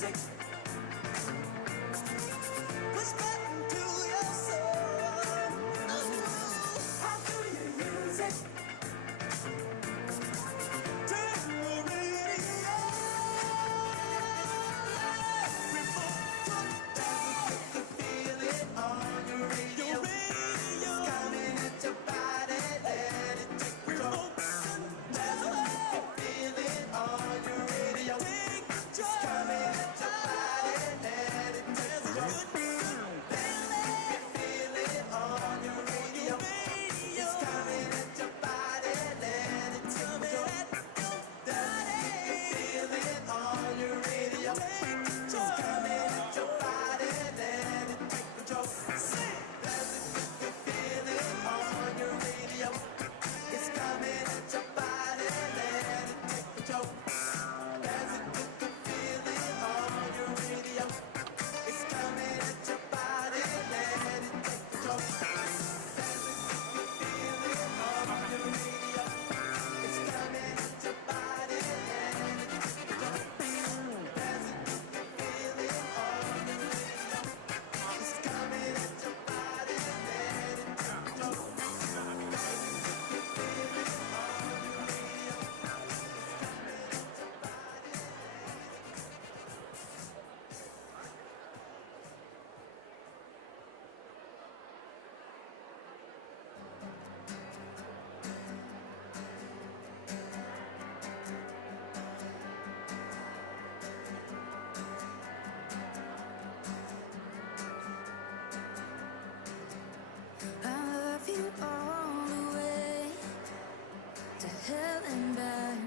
music. Whisper into your soul. Ooh, how do you use it? Turn the radio. Remote control. You feel it on your radio. It's coming at your body. Let it take control. Feel it on your radio. It's coming at your body. Let it take control. Feel it on your radio. It's coming at your body. Let it take control. Feel it on your radio. It's coming at your body. Let it take control. Feel it on your radio. It's coming at your body. Let it take control. There's a good feeling on your radio. It's coming at your body. Let it take control. There's a good feeling on your radio. It's coming at your body. Let it take control. There's a good feeling on your radio. It's coming at your body. Let it take control. I love you all the way to hell and back.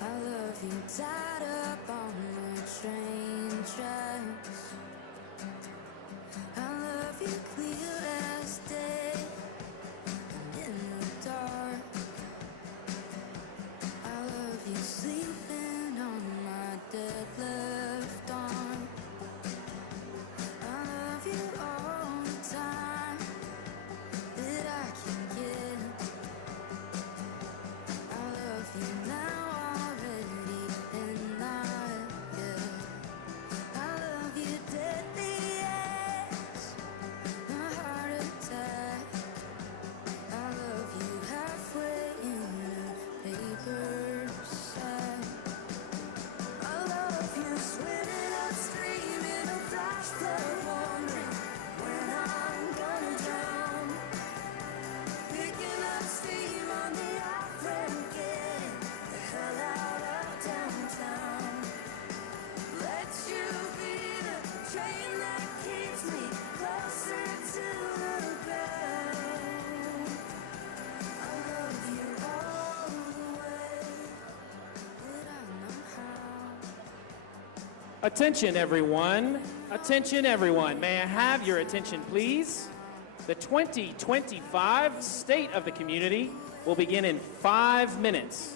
I love you tied up on the train tracks. I love you clear as day and in the dark. I love you sleeping on my dead left arm. I love you all the time that I can get. I love you now already and not yet. I love you deadly as a heart attack. I love you halfway in a paper sack. I love you swimming upstream in a flash flood, wondering when I'm gonna drown. Picking up steam on the off-ramp, getting the hell out of downtown. Let you be the train that keeps me closer to the ground. I love you all the way that I know how. Attention, everyone. Attention, everyone. May I have your attention, please? The 2025 State of the Community will begin in 5 minutes.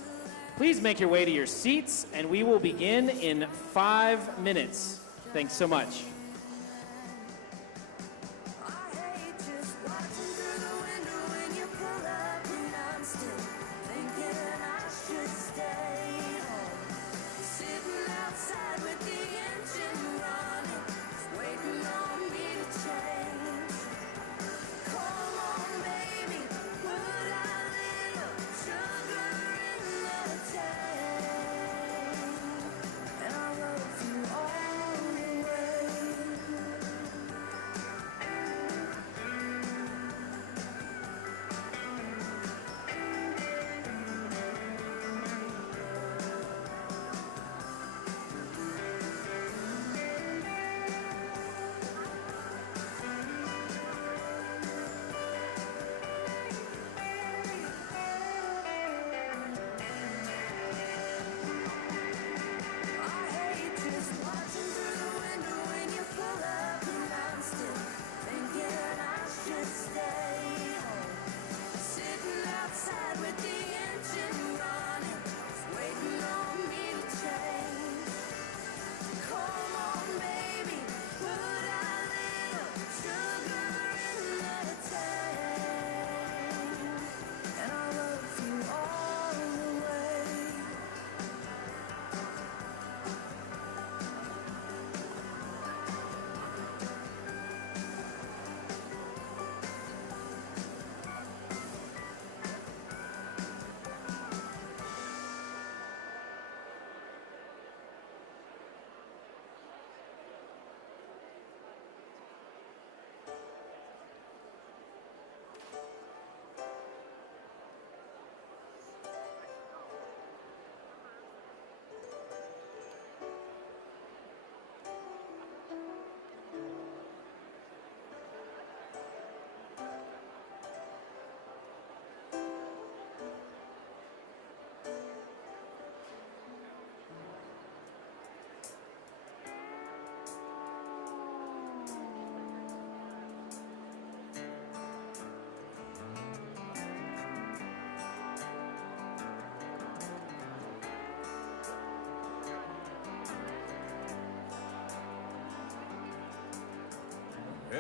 Please make your way to your seats, and we will begin in 5 minutes. Thanks so much. I hate just watching through the window when you pull up, and I'm still thinking I should stay home. Sitting outside with the engine running, just waiting on me to change. Come on, baby, put a little sugar in the tank. And I love you all the way.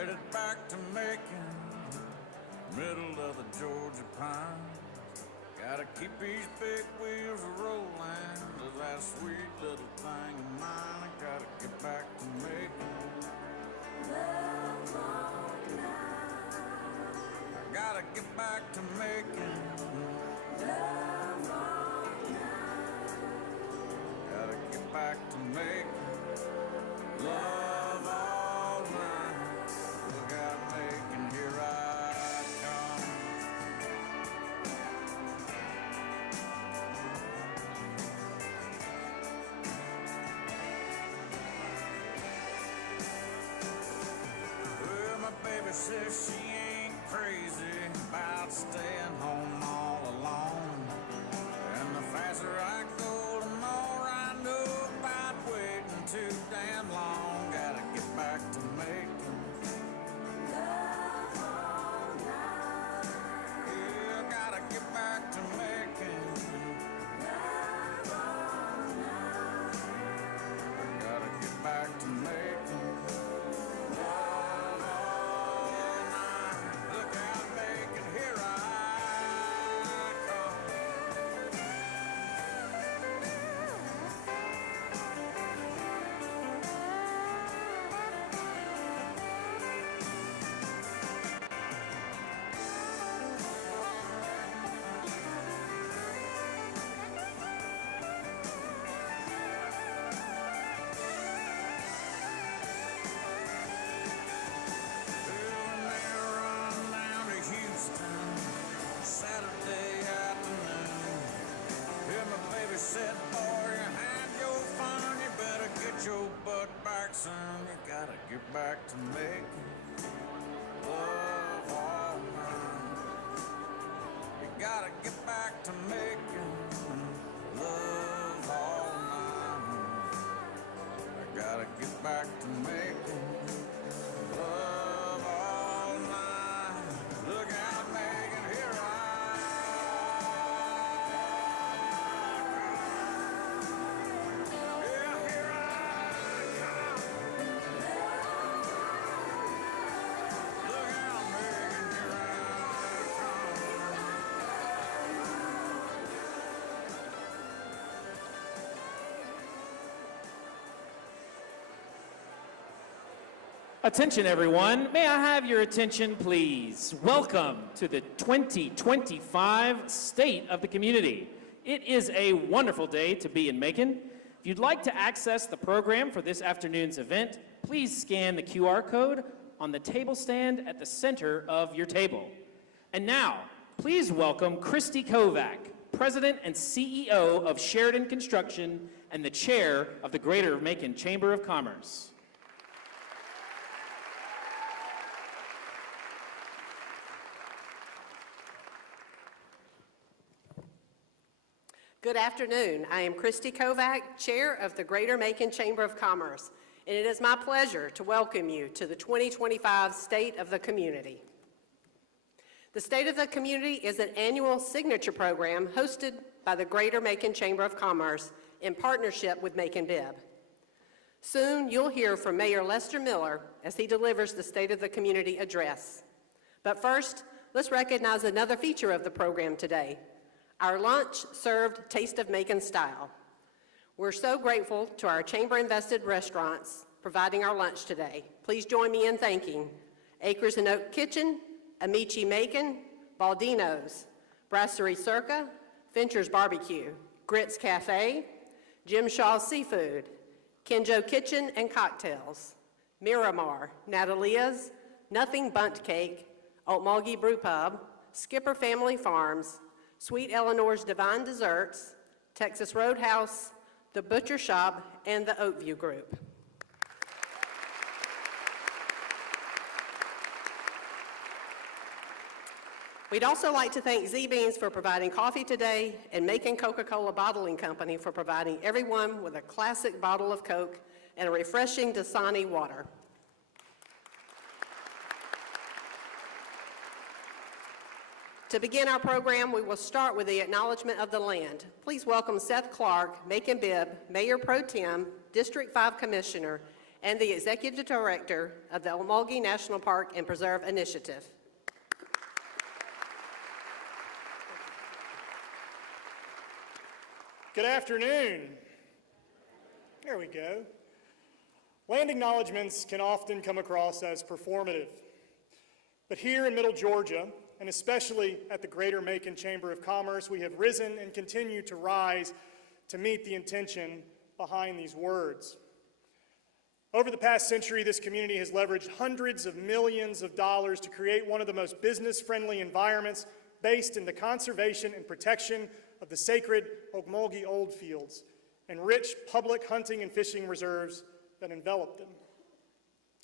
headed back to Macon, middle of the Georgia pines. Gotta keep these big wheels rolling, to that sweet little thing of mine. I gotta get back to Macon. I gotta get back to Macon. Gotta get back to Macon. Love all night. Look out, Macon, here I come. Well, my baby says she ain't crazy about staying home all alone. And the faster I go, the more I know about waiting too damn long. Gotta get back to Macon. Yeah, gotta get back to Macon. Gotta get back to Macon. Love all night. Look out, Macon, here I come. Well, they run down to Houston Saturday afternoon. Hear my baby said, boy, you had your fun. You better get your butt back soon. You gotta get back to Macon. Love all night. You gotta get back to Macon. Love all night. I gotta get back to Macon. Love all night. Look out, Macon, here I come. Yeah, here I come. Look out, Macon, here I come. Attention, everyone. May I have your attention, please? Welcome to the 2025 State of the Community. It is a wonderful day to be in Macon. If you'd like to access the program for this afternoon's event, please scan the QR code on the table stand at the center of your table. And now, please welcome Christy Kovac, President and CEO of Sheridan Construction and the Chair of the Greater Macon Chamber of Commerce. Good afternoon. I am Christy Kovac, Chair of the Greater Macon Chamber of Commerce, and it is my pleasure to welcome you to the 2025 State of the Community. The State of the Community is an annual signature program hosted by the Greater Macon Chamber of Commerce in partnership with Macon-Bibb. Soon, you'll hear from Mayor Lester Miller as he delivers the State of the Community address. But first, let's recognize another feature of the program today, our lunch served Taste of Macon style. We're so grateful to our chamber-invested restaurants providing our lunch today. Please join me in thanking Acres and Oak Kitchen, Amici Macon, Baldino's, Brasserie Circa, Fincher's Barbecue, Grits Cafe, Jim Shaw's Seafood, Kenjo Kitchen and Cocktails, Miramar, Natalia's, Nothing Bunt Cake, Oatmulgee Brew Pub, Skipper Family Farms, Sweet Eleanor's Divine Desserts, Texas Roadhouse, The Butcher Shop, and the Oakview Group. We'd also like to thank Z-Beans for providing coffee today and Macon Coca-Cola Bottling Company for providing everyone with a classic bottle of Coke and a refreshing Dasani water. To begin our program, we will start with the acknowledgment of the land. Please welcome Seth Clark, Macon-Bibb, Mayor Pro Tem, District 5 Commissioner, and the Executive Director of the Ocmulgee National Park and Preserve Initiative. Good afternoon. There we go. Land acknowledgments can often come across as performative. But here in Middle Georgia, and especially at the Greater Macon Chamber of Commerce, we have risen and continue to rise to meet the intention behind these words. Over the past century, this community has leveraged hundreds of millions of dollars to create one of the most business-friendly environments based in the conservation and protection of the sacred Ocmulgee Old Fields and rich public hunting and fishing reserves that envelop them.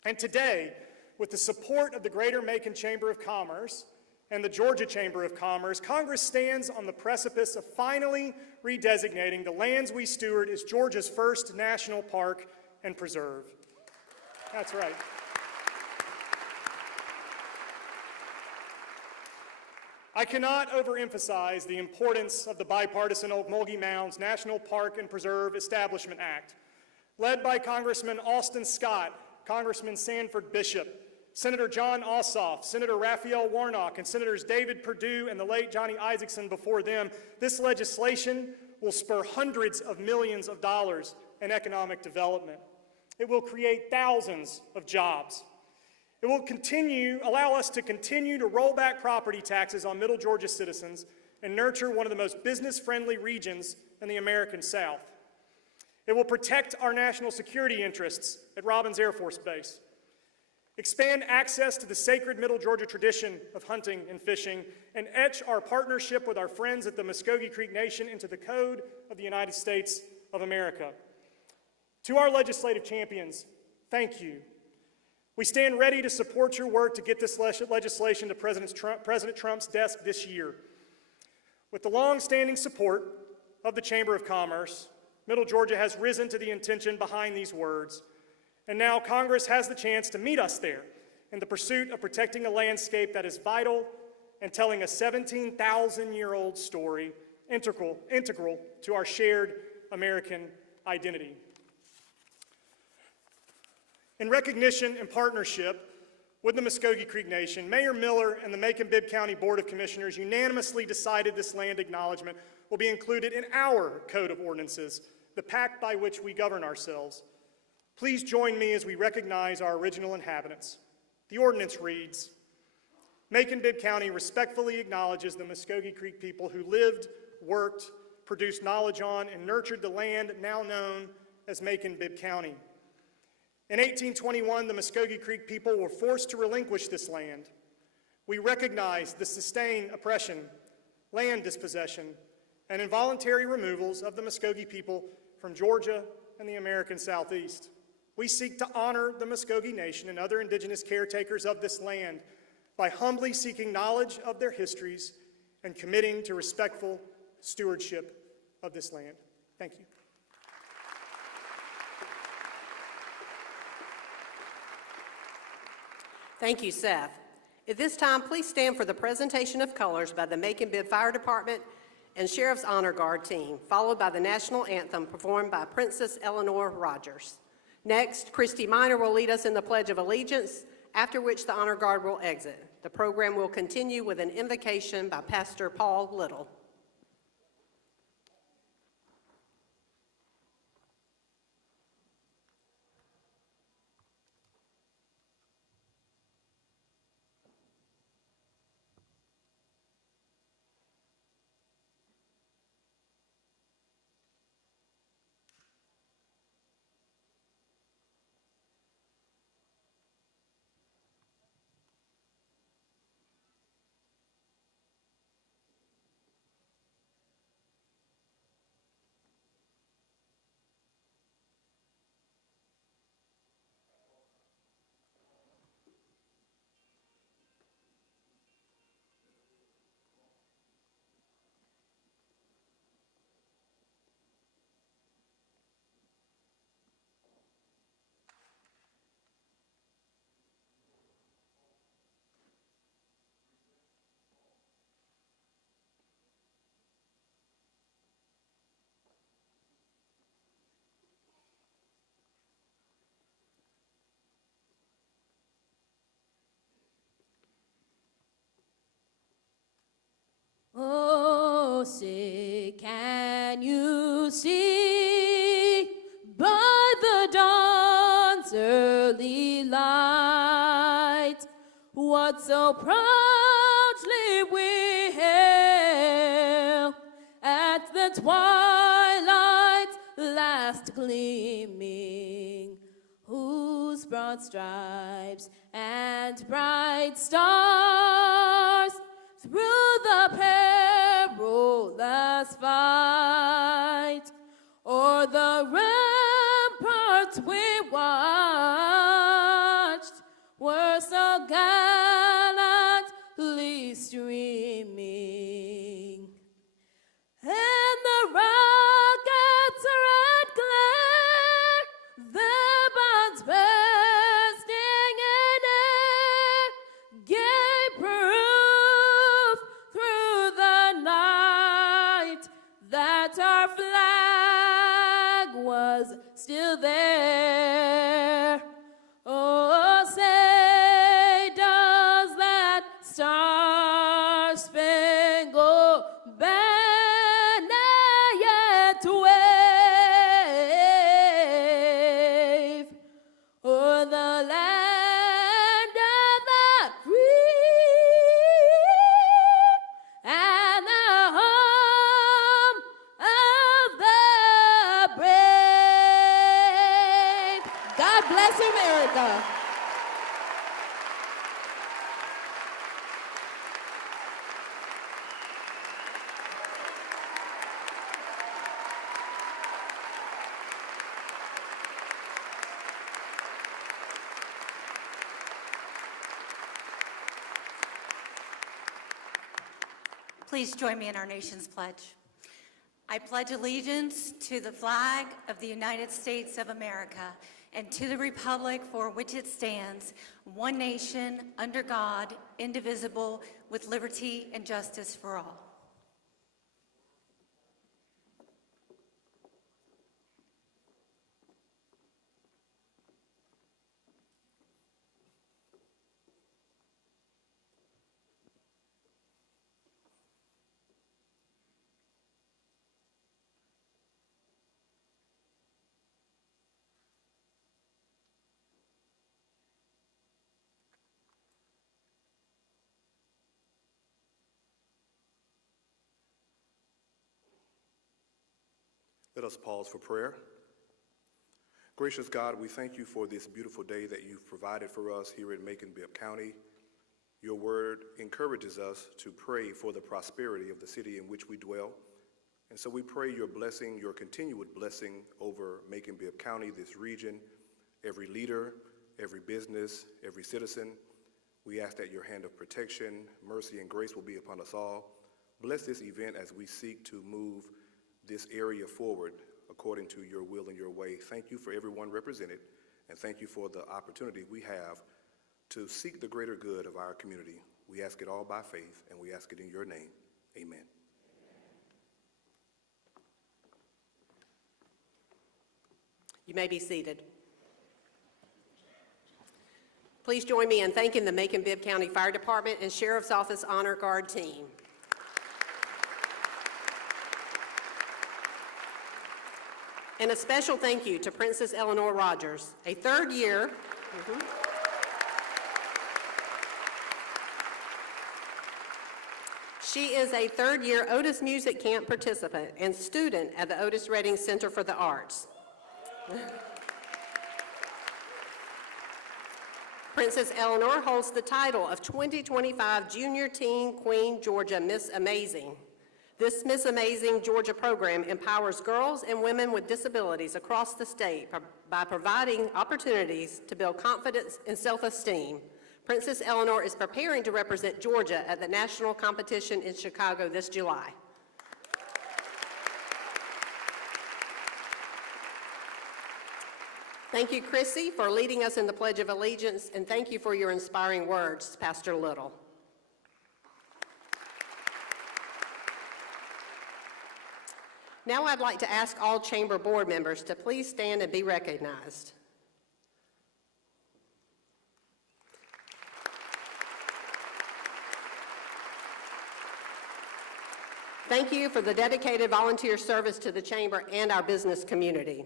And today, with the support of the Greater Macon Chamber of Commerce and the Georgia Chamber of Commerce, Congress stands on the precipice of finally redesignating the lands we steward as Georgia's first national park and preserve. That's right. I cannot overemphasize the importance of the bipartisan Ocmulgee Mounds National Park and Preserve Establishment Act, led by Congressman Austin Scott, Congressman Sanford Bishop, Senator John Ossoff, Senator Raphael Warnock, and Senators David Perdue and the late Johnny Isaacson before them. This legislation will spur hundreds of millions of dollars in economic development. It will create thousands of jobs. It will allow us to continue to roll back property taxes on Middle Georgia citizens and nurture one of the most business-friendly regions in the American South. It will protect our national security interests at Robins Air Force Base, expand access to the sacred Middle Georgia tradition of hunting and fishing, and etch our partnership with our friends at the Muskogee Creek Nation into the code of the United States of America. To our legislative champions, thank you. We stand ready to support your work to get this legislation to President Trump's desk this year. With the long-standing support of the Chamber of Commerce, Middle Georgia has risen to the intention behind these words, and now Congress has the chance to meet us there in the pursuit of protecting a landscape that is vital and telling a 17,000-year-old story integral to our shared American identity. In recognition and partnership with the Muskogee Creek Nation, Mayor Miller and the Macon-Bibb County Board of Commissioners unanimously decided this land acknowledgement will be included in our Code of Ordinances, the pact by which we govern ourselves. Please join me as we recognize our original inhabitants. The ordinance reads, Macon-Bibb County respectfully acknowledges the Muskogee Creek people who lived, worked, produced knowledge on, and nurtured the land now known as Macon-Bibb County. In 1821, the Muskogee Creek people were forced to relinquish this land. We recognize the sustained oppression, land dispossession, and involuntary removals of the Muskogee people from Georgia and the American Southeast. We seek to honor the Muskogee Nation and other indigenous caretakers of this land by humbly seeking knowledge of their histories and committing to respectful stewardship of this land. Thank you. Thank you, Seth. At this time, please stand for the presentation of colors by the Macon-Bibb Fire Department and Sheriff's Honor Guard team, followed by the national anthem performed by Princess Eleanor Rogers. Next, Christy Minor will lead us in the Pledge of Allegiance, after which the Honor Guard will exit. The program will continue with an invocation by Pastor Paul Little. what so proudly we hail at the twilight's last gleaming, whose broad stripes and bright stars through the perilous fight o'er the ramparts we watched were so gallantly streaming, and the rocket's red glare, their bands bursting in air, gave proof through the night that our flag was still there. Oh, say does that star-spangled banner yet wave o'er the land of the free and the home of the brave. God bless America. Please join me in our nation's pledge. I pledge allegiance to the flag of the United States of America and to the republic for which it stands, one nation, under God, indivisible, with liberty and justice for all. Let us pause for prayer. Gracious God, we thank you for this beautiful day that you've provided for us here in Macon-Bibb County. Your word encourages us to pray for the prosperity of the city in which we dwell. And so we pray your blessing, your continued blessing over Macon-Bibb County, this region, every leader, every business, every citizen. We ask that your hand of protection, mercy, and grace will be upon us all. Bless this event as we seek to move this area forward according to your will and your way. Thank you for everyone represented, and thank you for the opportunity we have to seek the greater good of our community. We ask it all by faith, and we ask it in your name. Amen. You may be seated. Please join me in thanking the Macon-Bibb County Fire Department and Sheriff's Office Honor Guard team. And a special thank you to Princess Eleanor Rogers, a third year. She is a third-year Otis Music Camp participant and student at the Otis Redding Center for the Arts. Princess Eleanor holds the title of 2025 Junior Teen Queen Georgia Miss Amazing. This Miss Amazing Georgia program empowers girls and women with disabilities across the state by providing opportunities to build confidence and self-esteem. Princess Eleanor is preparing to represent Georgia at the national competition in Chicago this July. Thank you, Chrissy, for leading us in the Pledge of Allegiance, and thank you for your inspiring words, Pastor Little. Now I'd like to ask all chamber board members to please stand and be recognized. Thank you for the dedicated volunteer service to the chamber and our business community.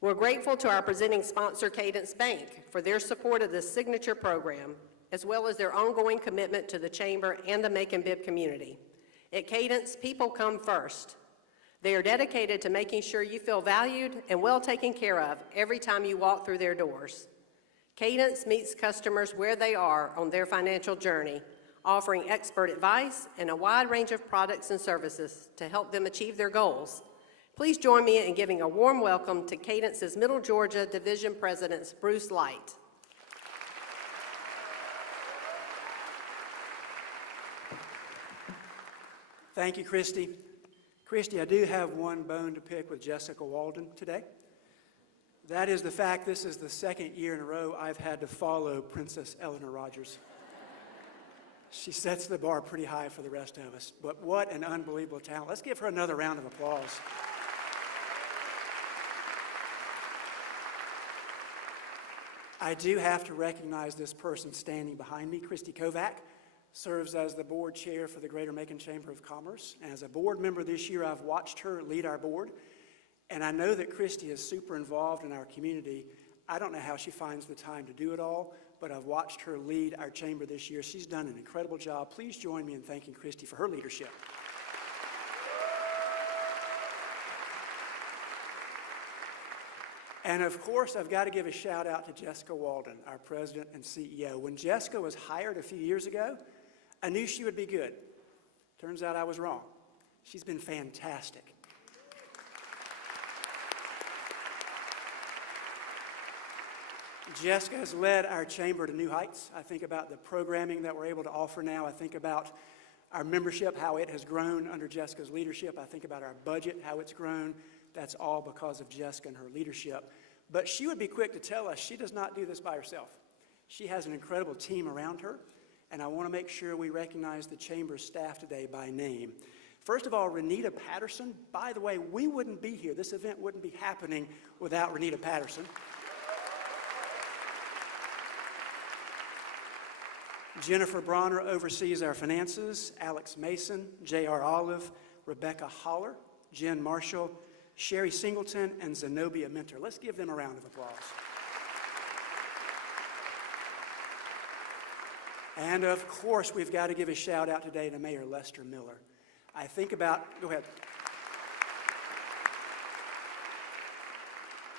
We're grateful to our presenting sponsor, Cadence Bank, for their support of this signature program. as well as their ongoing commitment to the Chamber and the Macon-Bibb community. At Cadence, people come first. They are dedicated to making sure you feel valued and well taken care of every time you walk through their doors. Cadence meets customers where they are on their financial journey, offering expert advice and a wide range of products and services to help them achieve their goals. Please join me in giving a warm welcome to Cadence's Middle Georgia Division President, Bruce Light. Thank you, Christy. Christy, I do have one bone to pick with Jessica Walden today. That is the fact this is the second year in a row I've had to follow Princess Eleanor Rogers. She sets the bar pretty high for the rest of us, but what an unbelievable talent. Let's give her another round of applause. I do have to recognize this person standing behind me. Christy Kovac serves as the board chair for the Greater Macon Chamber of Commerce. And as a board member this year, I've watched her lead our board. And I know that Christy is super involved in our community. I don't know how she finds the time to do it all, but I've watched her lead our chamber this year. She's done an incredible job. Please join me in thanking Christy for her leadership. And of course, I've got to give a shout out to Jessica Walden, our president and CEO. When Jessica was hired a few years ago, I knew she would be good. Turns out I was wrong. She's been fantastic. Jessica has led our chamber to new heights. I think about the programming that we're able to offer now. I think about our membership, how it has grown under Jessica's leadership. I think about our budget, how it's grown. That's all because of Jessica and her leadership. But she would be quick to tell us she does not do this by herself. She has an incredible team around her, and I want to make sure we recognize the chamber's staff today by name. First of all, Renita Patterson. By the way, we wouldn't be here. This event wouldn't be happening without Renita Patterson. Jennifer Bronner oversees our finances. Alex Mason, J.R. Olive, Rebecca Holler, Jen Marshall, Sherry Singleton, and Zenobia Mentor. Let's give them a round of applause. And of course, we've got to give a shout out today to Mayor Lester Miller. I think about, go ahead.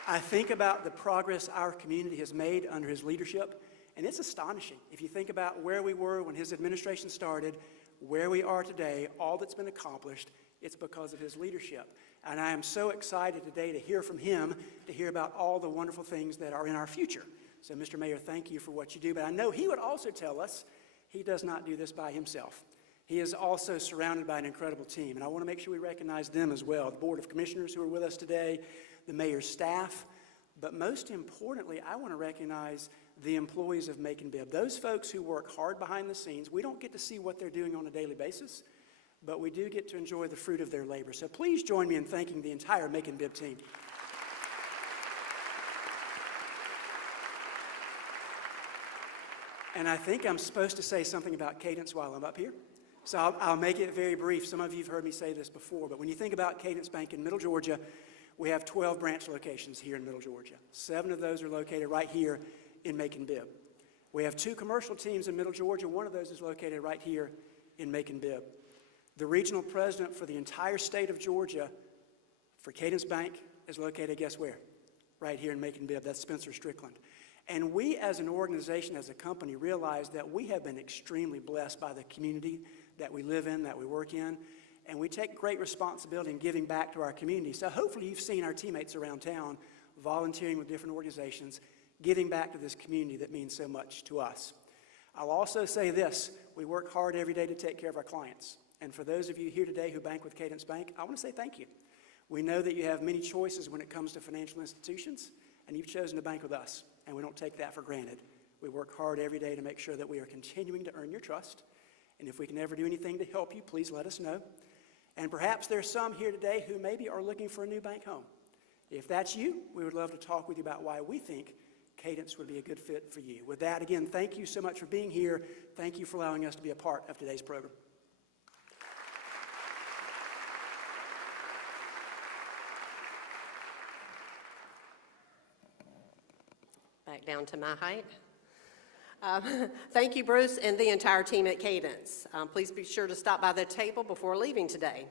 I think about the progress our community has made under his leadership, and it's astonishing. If you think about where we were when his administration started, where we are today, all that's been accomplished, it's because of his leadership. And I am so excited today to hear from him, to hear about all the wonderful things that are in our future. So, Mr. Mayor, thank you for what you do. But I know he would also tell us he does not do this by himself. He is also surrounded by an incredible team. And I want to make sure we recognize them as well. The Board of Commissioners who are with us today, the mayor's staff. But most importantly, I want to recognize the employees of Macon-Bibb, those folks who work hard behind the scenes. We don't get to see what they're doing on a daily basis, but we do get to enjoy the fruit of their labor. So please join me in thanking the entire Macon-Bibb team. And I think I'm supposed to say something about Cadence while I'm up here. So I'll make it very brief. Some of you have heard me say this before, but when you think about Cadence Bank in Middle Georgia, we have 12 branch locations here in Middle Georgia. 7 of those are located right here in Macon-Bibb. We have 2 commercial teams in Middle Georgia. One of those is located right here in Macon-Bibb. The regional president for the entire state of Georgia for Cadence Bank is located, guess where? Right here in Macon-Bibb. That's Spencer Strickland. And we as an organization, as a company, realize that we have been extremely blessed by the community that we live in, that we work in, and we take great responsibility in giving back to our community. So hopefully you've seen our teammates around town volunteering with different organizations, giving back to this community that means so much to us. I'll also say this, we work hard every day to take care of our clients. And for those of you here today who bank with Cadence Bank, I want to say thank you. We know that you have many choices when it comes to financial institutions, and you've chosen to bank with us, and we don't take that for granted. We work hard every day to make sure that we are continuing to earn your trust, and if we can ever do anything to help you, please let us know. And perhaps there's some here today who maybe are looking for a new bank home. If that's you, we would love to talk with you about why we think Cadence would be a good fit for you. With that, again, thank you so much for being here. Thank you for allowing us to be a part of today's program. Back down to my height. Thank you, Bruce, and the entire team at Cadence. Please be sure to stop by the table before leaving today.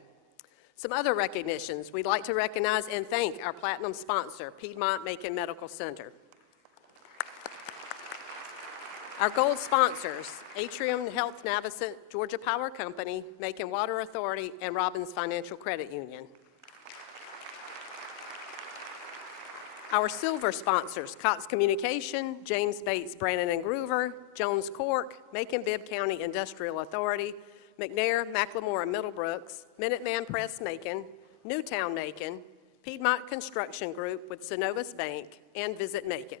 Some other recognitions. We'd like to recognize and thank our platinum sponsor, Piedmont Macon Medical Center. Our gold sponsors, Atrium Health Navicent, Georgia Power Company, Macon Water Authority, and Robbins Financial Credit Union. Our silver sponsors, Cox Communication, James Bates, Brannon and Groover, Jones Cork, Macon-Bibb County Industrial Authority, McNair, McLemore and Middlebrooks, Minuteman Press Macon, Newtown Macon, Piedmont Construction Group with Synovus Bank, and Visit Macon.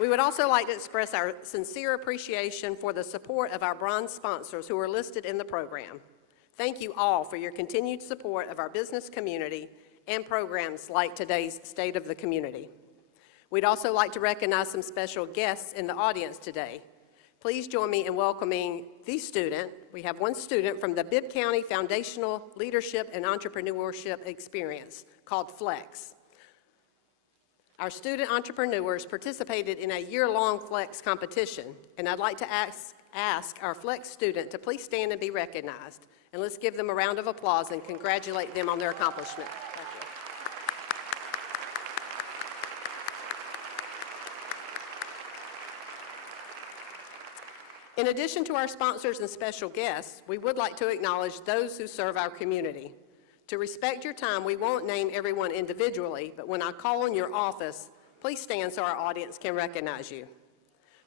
We would also like to express our sincere appreciation for the support of our bronze sponsors who are listed in the program. Thank you all for your continued support of our business community and programs like today's State of the Community. We'd also like to recognize some special guests in the audience today. Please join me in welcoming the student. We have one student from the Bibb County Foundational Leadership and Entrepreneurship Experience called FLEX. Our student entrepreneurs participated in a year-long FLEX competition, and I'd like to ask our FLEX student to please stand and be recognized. And let's give them a round of applause and congratulate them on their accomplishment. Thank you. In addition to our sponsors and special guests, we would like to acknowledge those who serve our community. To respect your time, we won't name everyone individually, but when I call on your office, please stand so our audience can recognize you.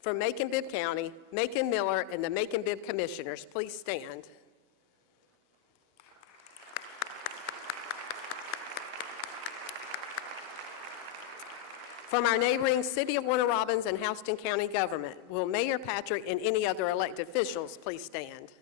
From Macon-Bibb County, Macon Miller, and the Macon-Bibb Commissioners, please stand. From our neighboring City of Warner Robins and Houston County government, will Mayor Patrick and any other elected officials please stand?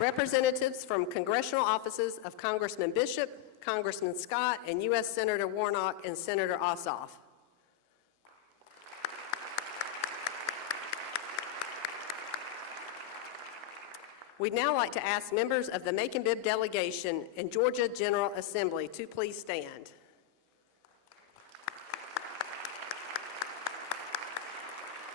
Representatives from congressional offices of Congressman Bishop, Congressman Scott, and U.S. Senator Warnock and Senator Ossoff. We'd now like to ask members of the Macon-Bibb delegation and Georgia General Assembly to please stand.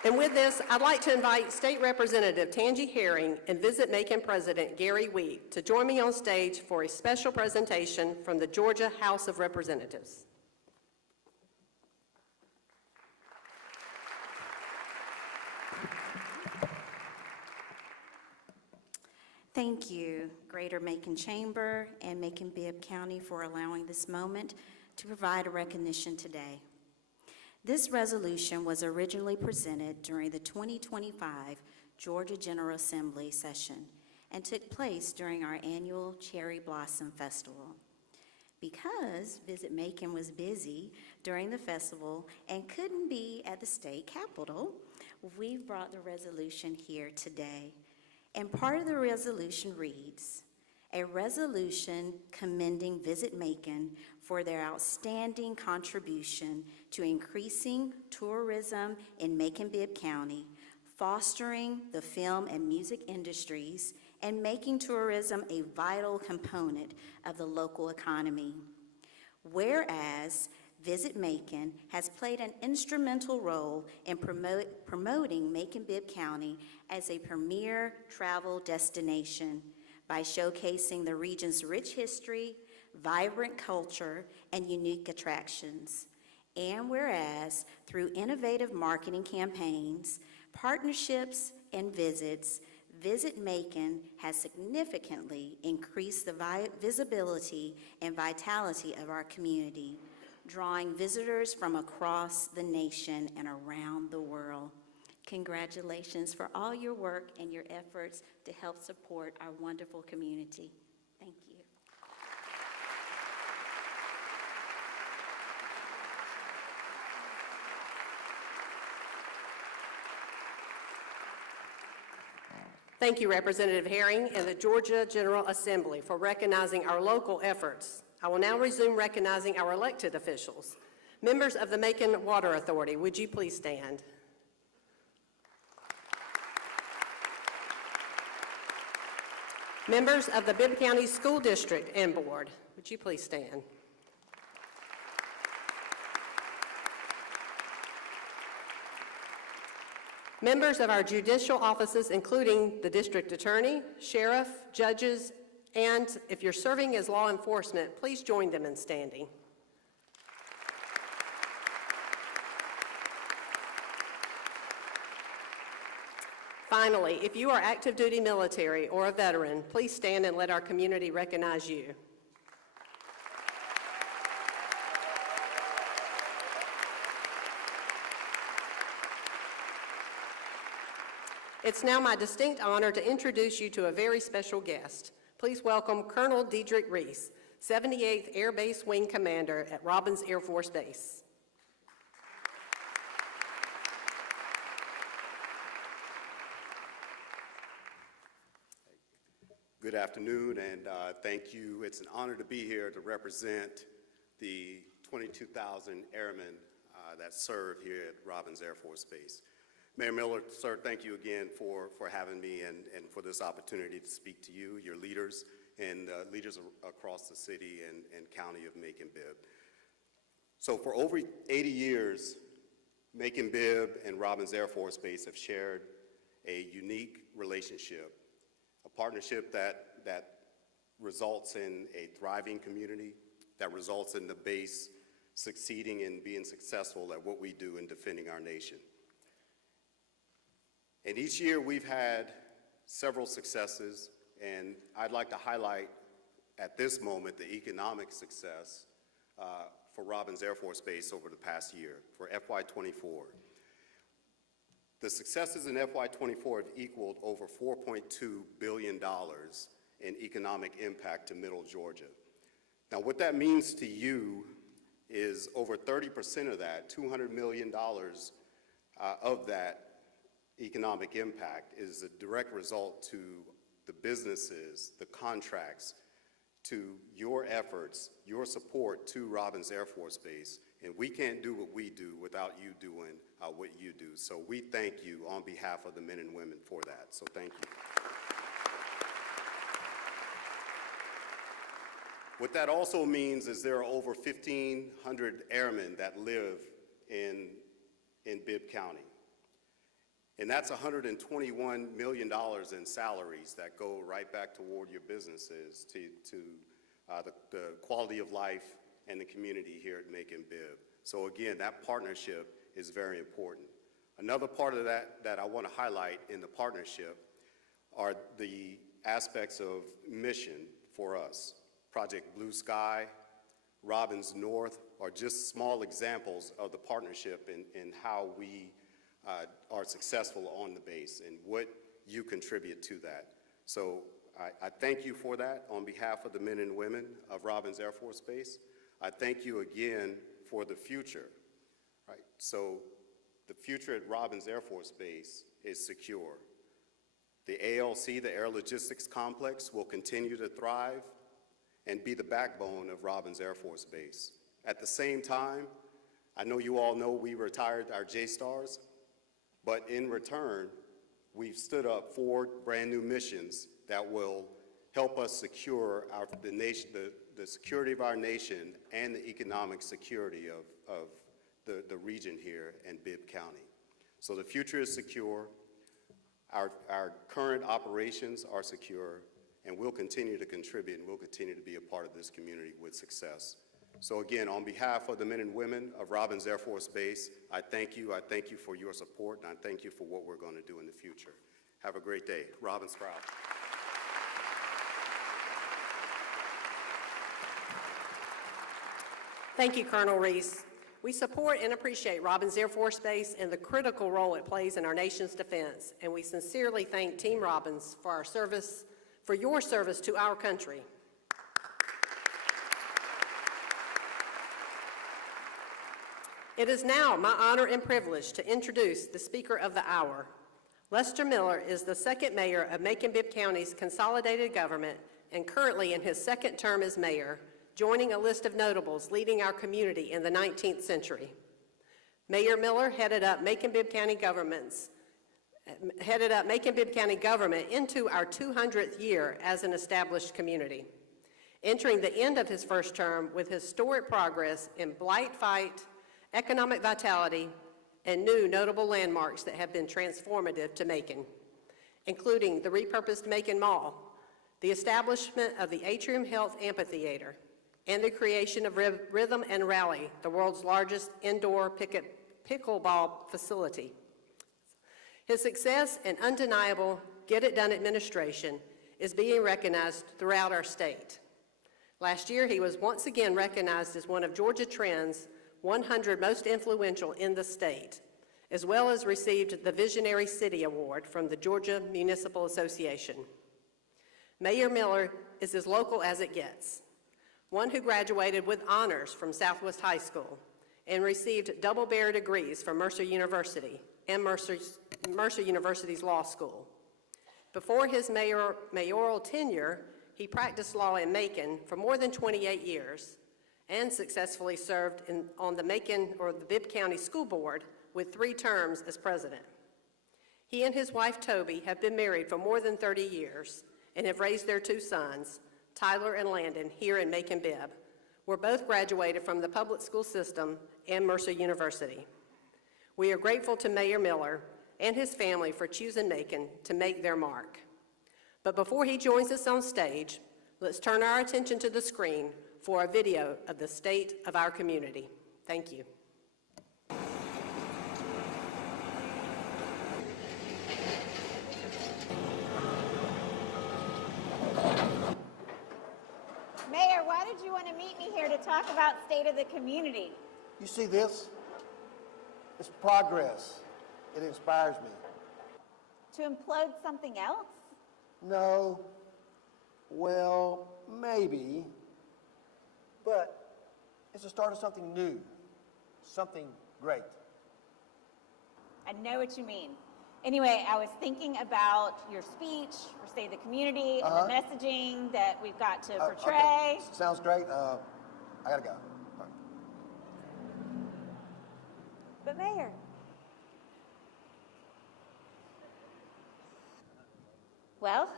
And with this, I'd like to invite State Representative Tangi Herring and Visit Macon President Gary Week to join me on stage for a special presentation from the Georgia House of Representatives. Thank you, Greater Macon Chamber and Macon-Bibb County, for allowing this moment to provide a recognition today. This resolution was originally presented during the 2025 Georgia General Assembly session and took place during our annual Cherry Blossom Festival. Because Visit Macon was busy during the festival and couldn't be at the state capitol, we've brought the resolution here today. And part of the resolution reads, a resolution commending Visit Macon for their outstanding contribution to increasing tourism in Macon-Bibb County, fostering the film and music industries, and making tourism a vital component of the local economy. Whereas Visit Macon has played an instrumental role in promoting Macon-Bibb County as a premier travel destination by showcasing the region's rich history, vibrant culture, and unique attractions. And whereas through innovative marketing campaigns, partnerships, and visits, Visit Macon has significantly increased the visibility and vitality of our community, drawing visitors from across the nation and around the world. Congratulations for all your work and your efforts to help support our wonderful community. Thank you. Thank you, Representative Herring and the Georgia General Assembly, for recognizing our local efforts. I will now resume recognizing our elected officials. Members of the Macon Water Authority, would you please stand? Members of the Bibb County School District and Board, would you please stand? Members of our judicial offices, including the district attorney, sheriff, judges, and if you're serving as law enforcement, please join them in standing. Finally, if you are active duty military or a veteran, please stand and let our community recognize you. It's now my distinct honor to introduce you to a very special guest. Please welcome Colonel Diedrich Reese, 78th Air Base Wing Commander at Robins Air Force Base. Good afternoon, and thank you. It's an honor to be here to represent the 22,000 airmen that serve here at Robins Air Force Base. Mayor Miller, sir, thank you again for having me and for this opportunity to speak to you, your leaders, and leaders across the city and county of Macon-Bibb. So for over 80 years, Macon-Bibb and Robins Air Force Base have shared a unique relationship, a partnership that results in a thriving community, that results in the base succeeding and being successful at what we do in defending our nation. And each year we've had several successes, and I'd like to highlight at this moment the economic success for Robins Air Force Base over the past year, for FY24. The successes in FY24 have equaled over $4.2 billion in economic impact to Middle Georgia. Now, what that means to you is over 30% of that, $200 million of that economic impact is a direct result to the businesses, the contracts, to your efforts, your support to Robins Air Force Base. And we can't do what we do without you doing what you do. So we thank you on behalf of the men and women for that. So thank you. What that also means is there are over 1,500 airmen that live in Bibb County. And that's $121 million in salaries that go right back toward your businesses to the quality of life and the community here at Macon-Bibb. So again, that partnership is very important. Another part of that I want to highlight in the partnership are the aspects of mission for us. Project Blue Sky, Robins North are just small examples of the partnership in how we are successful on the base and what you contribute to that. So I thank you for that on behalf of the men and women of Robins Air Force Base. I thank you again for the future, right? So the future at Robins Air Force Base is secure. The ALC, the Air Logistics Complex, will continue to thrive and be the backbone of Robins Air Force Base. At the same time, I know you all know we retired our J-Stars, but in return, we've stood up 4 brand new missions that will help us secure the security of our nation and the economic security of the region here in Bibb County. So the future is secure, our current operations are secure, and we'll continue to contribute and we'll continue to be a part of this community with success. So again, on behalf of the men and women of Robins Air Force Base, I thank you for your support, and I thank you for what we're going to do in the future. Have a great day. Robins proud. Thank you, Colonel Reese. We support and appreciate Robins Air Force Base and the critical role it plays in our nation's defense, and we sincerely thank Team Robins for your service to our country. It is now my honor and privilege to introduce the Speaker of the Hour. Lester Miller is the second mayor of Macon-Bibb County's consolidated government and currently in his second term as mayor, joining a list of notables leading our community in the 19th century. Mayor Miller headed up Macon-Bibb County governments headed up Macon-Bibb County government into our 200th year as an established community, entering the end of his first term with historic progress in blight fight, economic vitality, and new notable landmarks that have been transformative to Macon, including the repurposed Macon Mall, the establishment of the Atrium Health Amphitheater, and the creation of Rhythm and Rally, the world's largest indoor pickleball facility. His success and undeniable get-it-done administration is being recognized throughout our state. Last year, he was once again recognized as one of Georgia Trend's 100 most influential in the state, as well as received the Visionary City Award from the Georgia Municipal Association. Mayor Miller is as local as it gets, one who graduated with honors from Southwest High School and received double bearer degrees from Mercer University and Mercer University's Law School. Before his mayoral tenure, he practiced law in Macon for more than 28 years and successfully served on the Bibb County School Board with 3 terms as president. He and his wife, Toby, have been married for more than 30 years and have raised their 2 sons, Tyler and Landon, here in Macon-Bibb. We're both graduated from the public school system and Mercer University. We are grateful to Mayor Miller and his family for choosing Macon to make their mark. But before he joins us on stage, let's turn our attention to the screen for a video of the state of our community. Thank you. Mayor, why did you want to meet me here to talk about state of the community? You see this? It's progress. It inspires me. To implode something else? No. Well, maybe. But it's the start of something new. Something great. I know what you mean. Anyway, I was thinking about your speech for State of the Community and the messaging that we've got to portray. Okay. Sounds great. I gotta go. All right. But Mayor, well,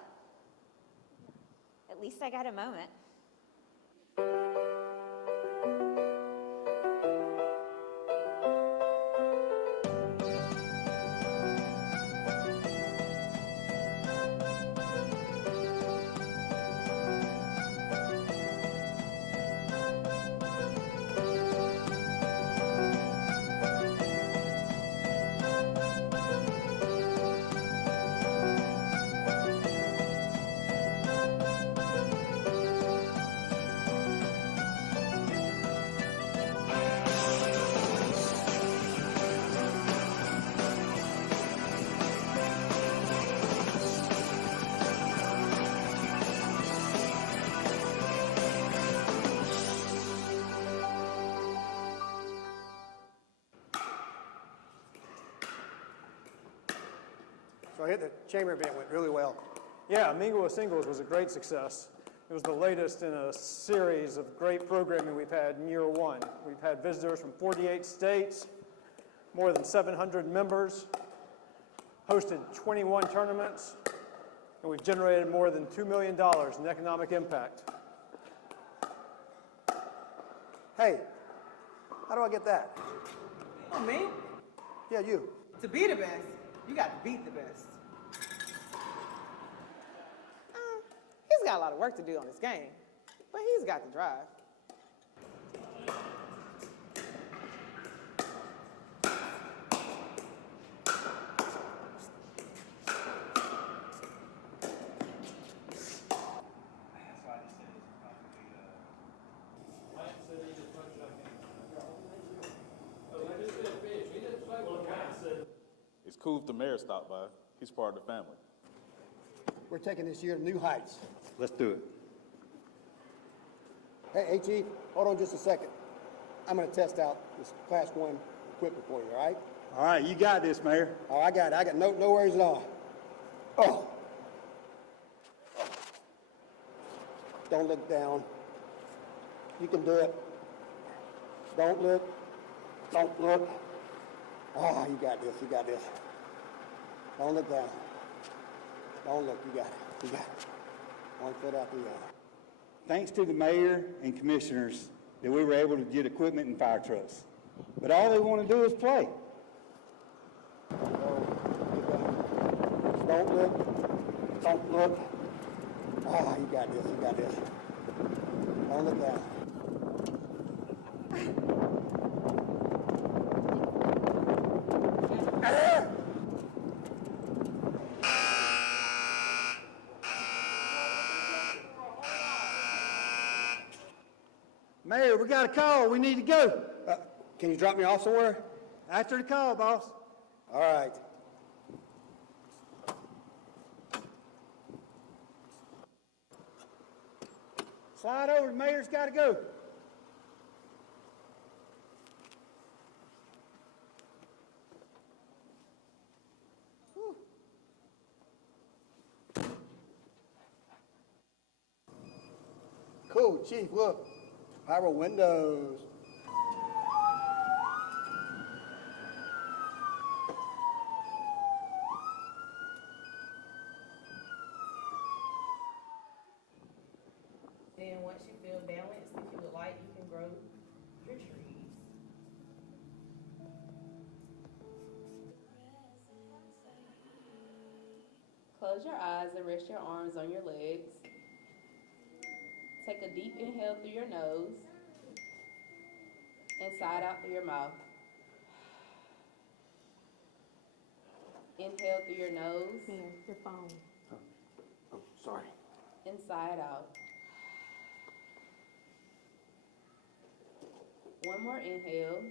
at least I got a moment. So I hit the chamber event went really well. Yeah, Mingle with Singles was a great success. It was the latest in a series of great programming we've had in year 1. We've had visitors from 48 states, more than 700 members, hosted 21 tournaments, and we've generated more than $2 million in economic impact. Hey, how do I get that? Oh, me? Yeah, you. To be the best, you got to beat the best. He's got a lot of work to do on his game, but he's got the drive. It's cool if the mayor stopped by. He's part of the family. We're taking this year to new heights. Let's do it. Hey, Chief, hold on just a second. I'm going to test out this Class 1 equipment for you, all right? All right, you got this, Mayor. Oh, I got it. I got no worries at all. Oh. Don't look down. You can do it. Don't look. Don't look. Ah, you got this. You got this. Don't look down. Don't look, you got it, you got it. One foot after the other. Thanks to the mayor and commissioners that we were able to get equipment and fire trucks. But all they want to do is play. Don't look, don't look. Ah, you got this, you got this. Don't look down. Mayor, we got a call. We need to go. Can you drop me off somewhere? After the call, boss. All right. Slide over. The mayor's got to go. Cool, Chief, look. Power windows. Then once you feel balanced, if you would like, you can grow your trees. Close your eyes and rest your arms on your legs. Take a deep inhale through your nose and sigh out through your mouth. Inhale through your nose. Here, your phone. Oh, sorry. And sigh it out. One more inhale.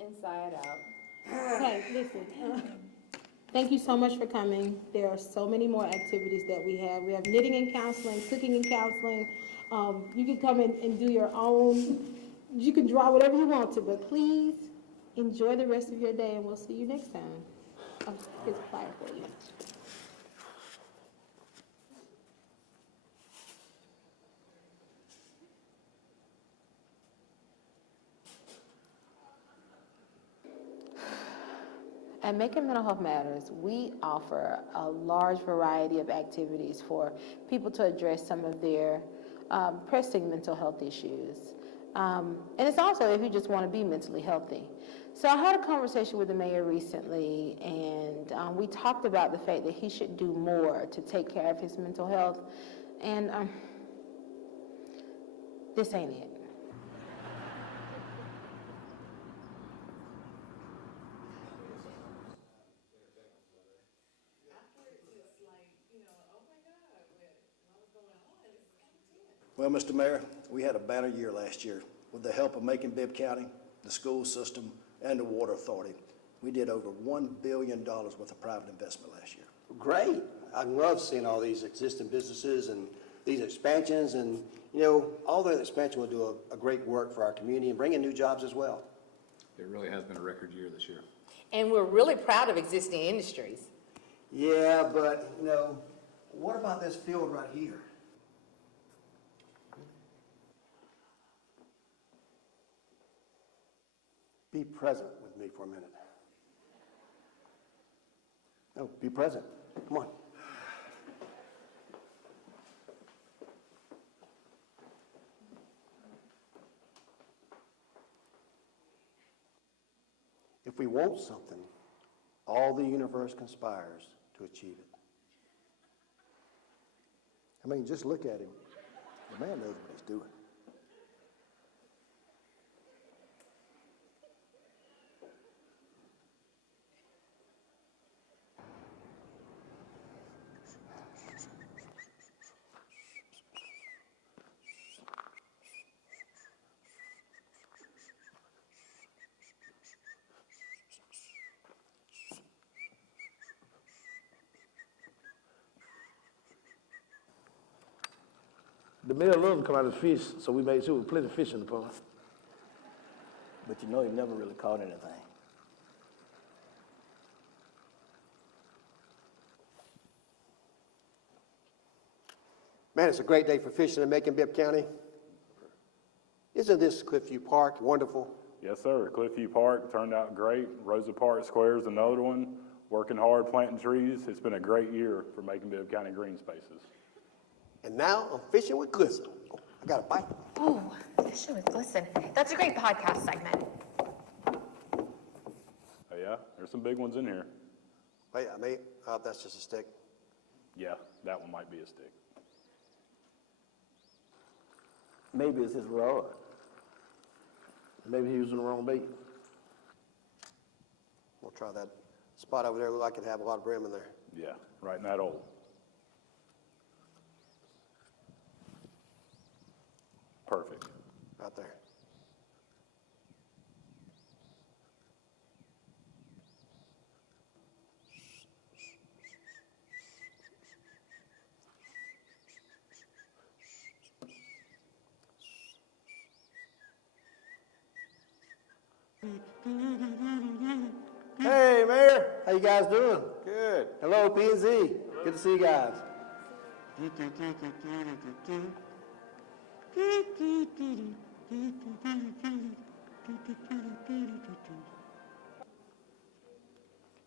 And sigh it out. Okay, listen. Thank you so much for coming. There are so many more activities that we have. We have knitting and counseling, cooking and counseling. You can come in and do your own, you can draw whatever you want to, but please enjoy the rest of your day and we'll see you next time. Here's a flyer for you. At Macon Mental Health Matters, we offer a large variety of activities for people to address some of their pressing mental health issues. And it's also if you just want to be mentally healthy. So I had a conversation with the mayor recently, and we talked about the fact that he should do more to take care of his mental health. And this ain't it. Well, Mr. Mayor, we had a banner year last year. With the help of Macon-Bibb County, the school system, and the Water Authority, we did over $1 billion worth of private investment last year. Great. I love seeing all these existing businesses and these expansions, and, you know, all that expansion will do a great work for our community and bring in new jobs as well. It really has been a record year this year. And we're really proud of existing industries. Yeah, but, you know, what about this field right here? Be present with me for a minute. No, be present. Come on. If we want something, all the universe conspires to achieve it. I mean, just look at him. The man knows what he's doing. The mayor loves to come out of the fish, so we made sure we plenty of fish in the pond. But you know, he never really caught anything. Man, it's a great day for fishing in Macon-Bibb County. Isn't this Cliffview Park wonderful? Yes, sir. Cliffview Park turned out great. Rosa Park Square is another one. Working hard, planting trees. It's been a great year for Macon-Bibb County Green Spaces. And now I'm fishing with glisten. Oh, I got a bite. Oh, fishing with glisten. That's a great podcast segment. Oh, yeah, there's some big ones in here. Wait, that's just a stick. Yeah, that one might be a stick. Maybe it's his rod. Maybe he was using the wrong bait. We'll try that spot over there. Look like it have a lot of brim in there. Yeah, right in that hole. Perfect. Right there. Hey, Mayor, how you guys doing? Good. Hello, P&Z. Good to see you guys.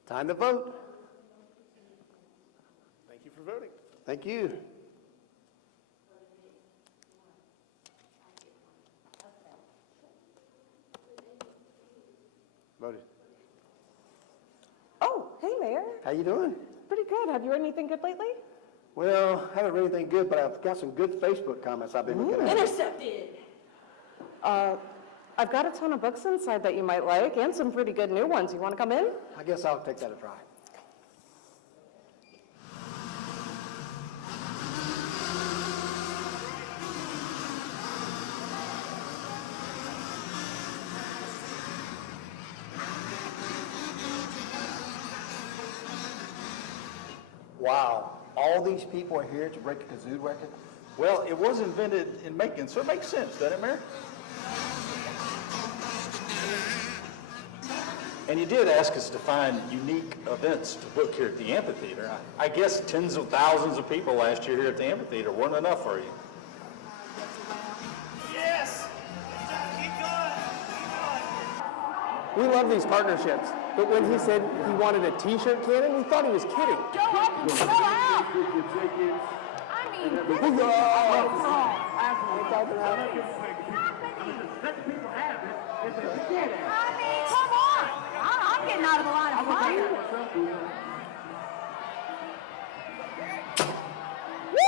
Time to vote. Thank you for voting. Thank you. Voted. Oh, hey, Mayor. How you doing? Pretty good. Have you read anything good lately? Well, I haven't read anything good, but I've got some good Facebook comments I've been looking at. Intercepted. I've got a ton of books inside that you might like, and some pretty good new ones. You want to come in? I guess I'll take that a try. Wow, all these people are here to break a kazoo record? Well, it was invented in Macon, so it makes sense, doesn't it, Mayor? And you did ask us to find unique events to book here at the amphitheater. I guess tens of thousands of people last year here at the amphitheater weren't enough for you. Yes! We love these partnerships, but when he said he wanted a t-shirt cannon, we thought he was kidding. Go up and go out! I mean, this is I mean, come on! I'm getting out of the line of fire. Woo!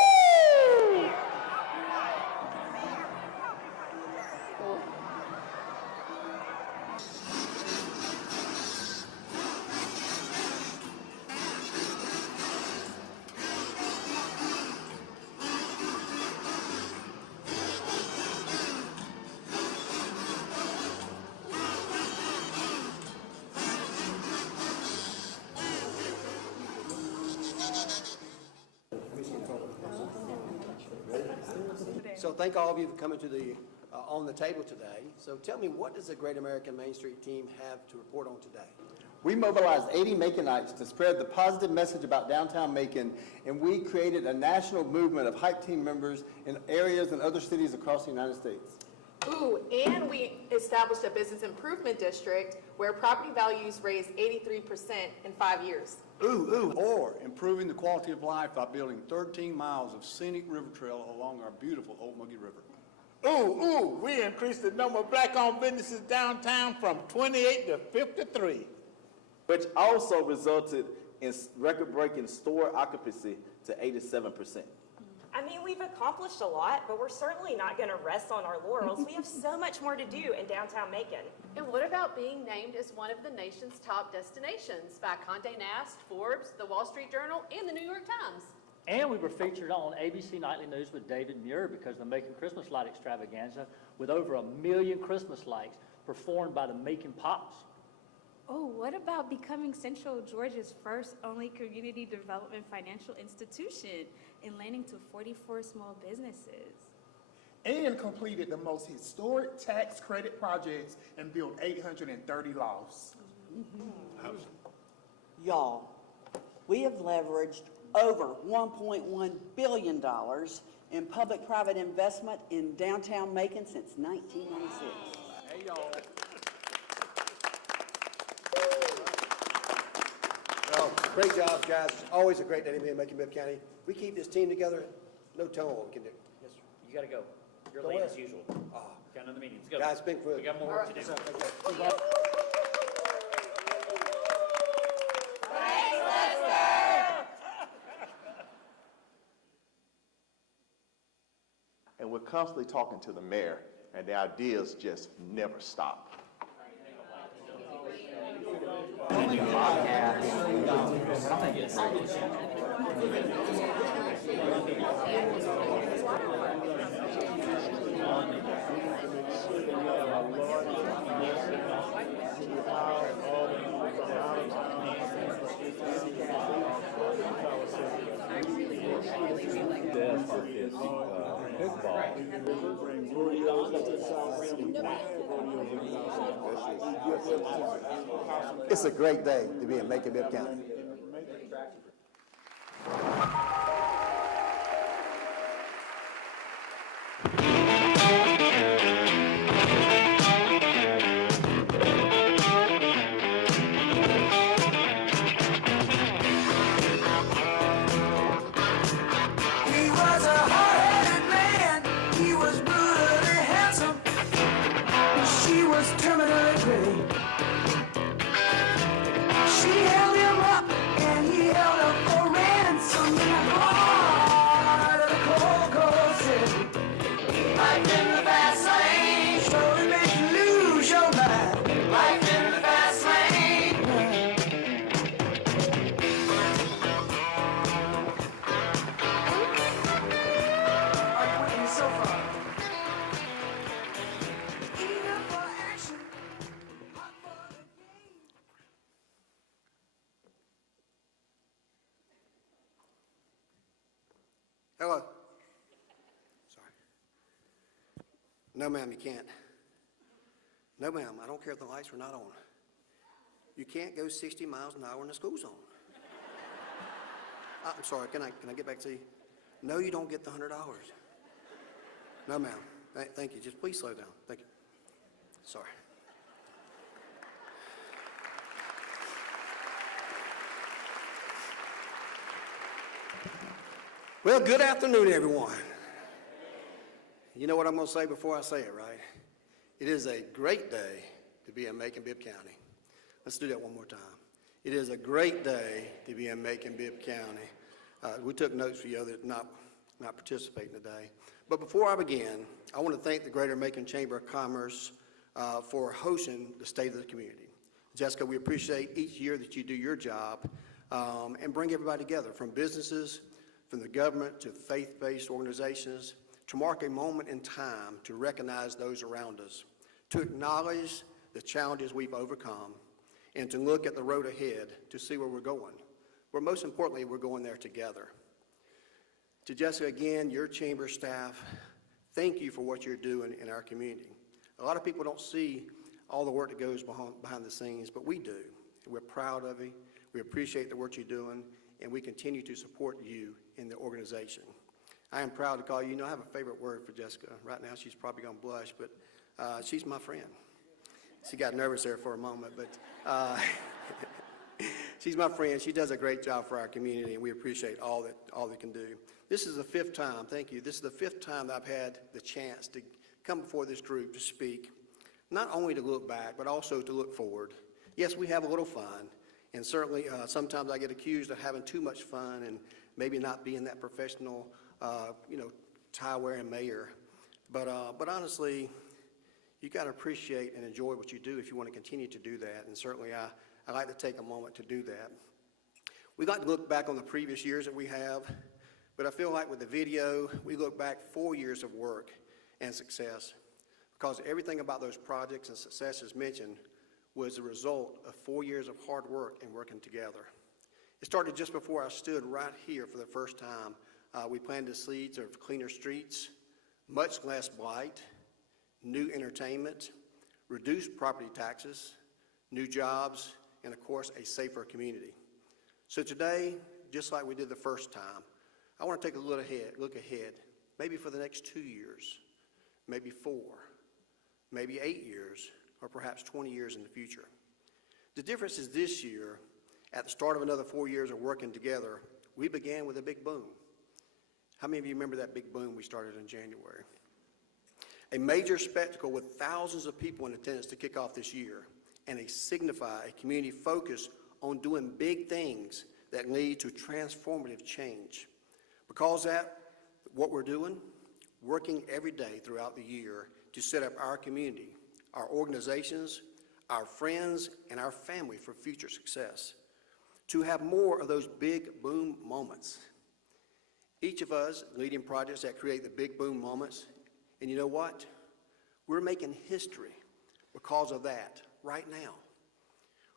So thank all of you for coming to the, on the table today. So tell me, what does the Great American Main Street team have to report on today? We mobilized 80 Maconites to spread the positive message about downtown Macon, and we created a national movement of hype team members in areas and other cities across the United States. Ooh, and we established a business improvement district where property values raised 83% in 5 years. Or improving the quality of life by building 13 miles of scenic river trail along our beautiful Old Muggy River. We increased the number of black-owned businesses downtown from 28 to 53. Which also resulted in record-breaking store occupancy to 87%. I mean, we've accomplished a lot, but we're certainly not going to rest on our laurels. We have so much more to do in downtown Macon. And what about being named as one of the nation's top destinations by Condé Nast, Forbes, the Wall Street Journal, and the New York Times? And we were featured on ABC Nightly News with David Muir because of the Macon Christmas Light Extravaganza with over 1 million Christmas lights performed by the Macon Pops. Oh, what about becoming Central Georgia's first only community development financial institution and lending to 44 small businesses? And completed the most historic tax credit projects and built 830 lofts. Y'all, we have leveraged over $1.1 billion in public-private investment in downtown Macon since 1996. Hey, y'all. Great job, guys. It's always a great day to be in Macon-Bibb County. We keep this team together, no telling what we can do. Yes, sir. You gotta go. You're Go late ahead. as usual. Got another meeting. Let's go. Guys, big foot. We got more work to do. And we're constantly talking to the mayor, and the ideas just never stop. It's a great day to be in Macon-Bibb County. He was a hard-headed man. He was brutally handsome. She was terminally pretty. She held him up and he held up for ransom in the heart of the cold, cold city. Life in the fast lane surely make you lose your mind. Life in the fast lane. Are you with me so far? Eager for action. Hello. Sorry. No, ma'am, you can't. No, ma'am, I don't care if the lights are not on. You can't go 60 miles an hour in the school zone. I'm sorry, can I get back to you? No, you don't get the $100. No, ma'am. Thank you. Just please slow down. Thank you. Sorry. Well, good afternoon, everyone. You know what I'm going to say before I say it, right? It is a great day to be in Macon-Bibb County. Let's do that one more time. It is a great day to be in Macon-Bibb County. We took notes for you that not participating today. But before I begin, I want to thank the Greater Macon Chamber of Commerce for hosting the State of the Community. Jessica, we appreciate each year that you do your job and bring everybody together, from businesses, from the government to faith-based organizations, to mark a moment in time to recognize those around us, to acknowledge the challenges we've overcome, and to look at the road ahead to see where we're going. But most importantly, we're going there together. To Jessica, again, your chamber staff, thank you for what you're doing in our community. A lot of people don't see all the work that goes behind the scenes, but we do. We're proud of you. We appreciate the work you're doing, and we continue to support you in the organization. I am proud to call you. You know, I have a favorite word for Jessica. Right now, she's probably going to blush, but she's my friend. She got nervous there for a moment, but she's my friend. She does a great job for our community, and we appreciate all they can do. This is the 5th time, thank you, this is the 5th time that I've had the chance to come before this group to speak, not only to look back, but also to look forward. Yes, we have a little fun, and certainly sometimes I get accused of having too much fun and maybe not being that professional, tie-wearing mayor. But honestly, you got to appreciate and enjoy what you do if you want to continue to do that, and certainly I like to take a moment to do that. We'd like to look back on the previous years that we have, but I feel like with the video, we look back 4 years of work and success, because everything about those projects and successes mentioned was the result of 4 years of hard work and working together. It started just before I stood right here for the first time. We planted the seeds of cleaner streets, much less blight, new entertainment, reduced property taxes, new jobs, and of course, a safer community. So today, just like we did the first time, I want to take a look ahead, maybe for the next 2 years, maybe 4, maybe 8 years, or perhaps 20 years in the future. The difference is this year, At the start of another 4 years of working together, we began with a big boom. How many of you remember that big boom we started in January? A major spectacle with thousands of people in attendance to kick off this year, and signify a community focused on doing big things that lead to transformative change. Because that, what we're doing, working every day throughout the year to set up our community, our organizations, our friends, and our family for future success. To have more of those big boom moments. Each of us leading projects that create the big boom moments, and you know what? We're making history because of that right now.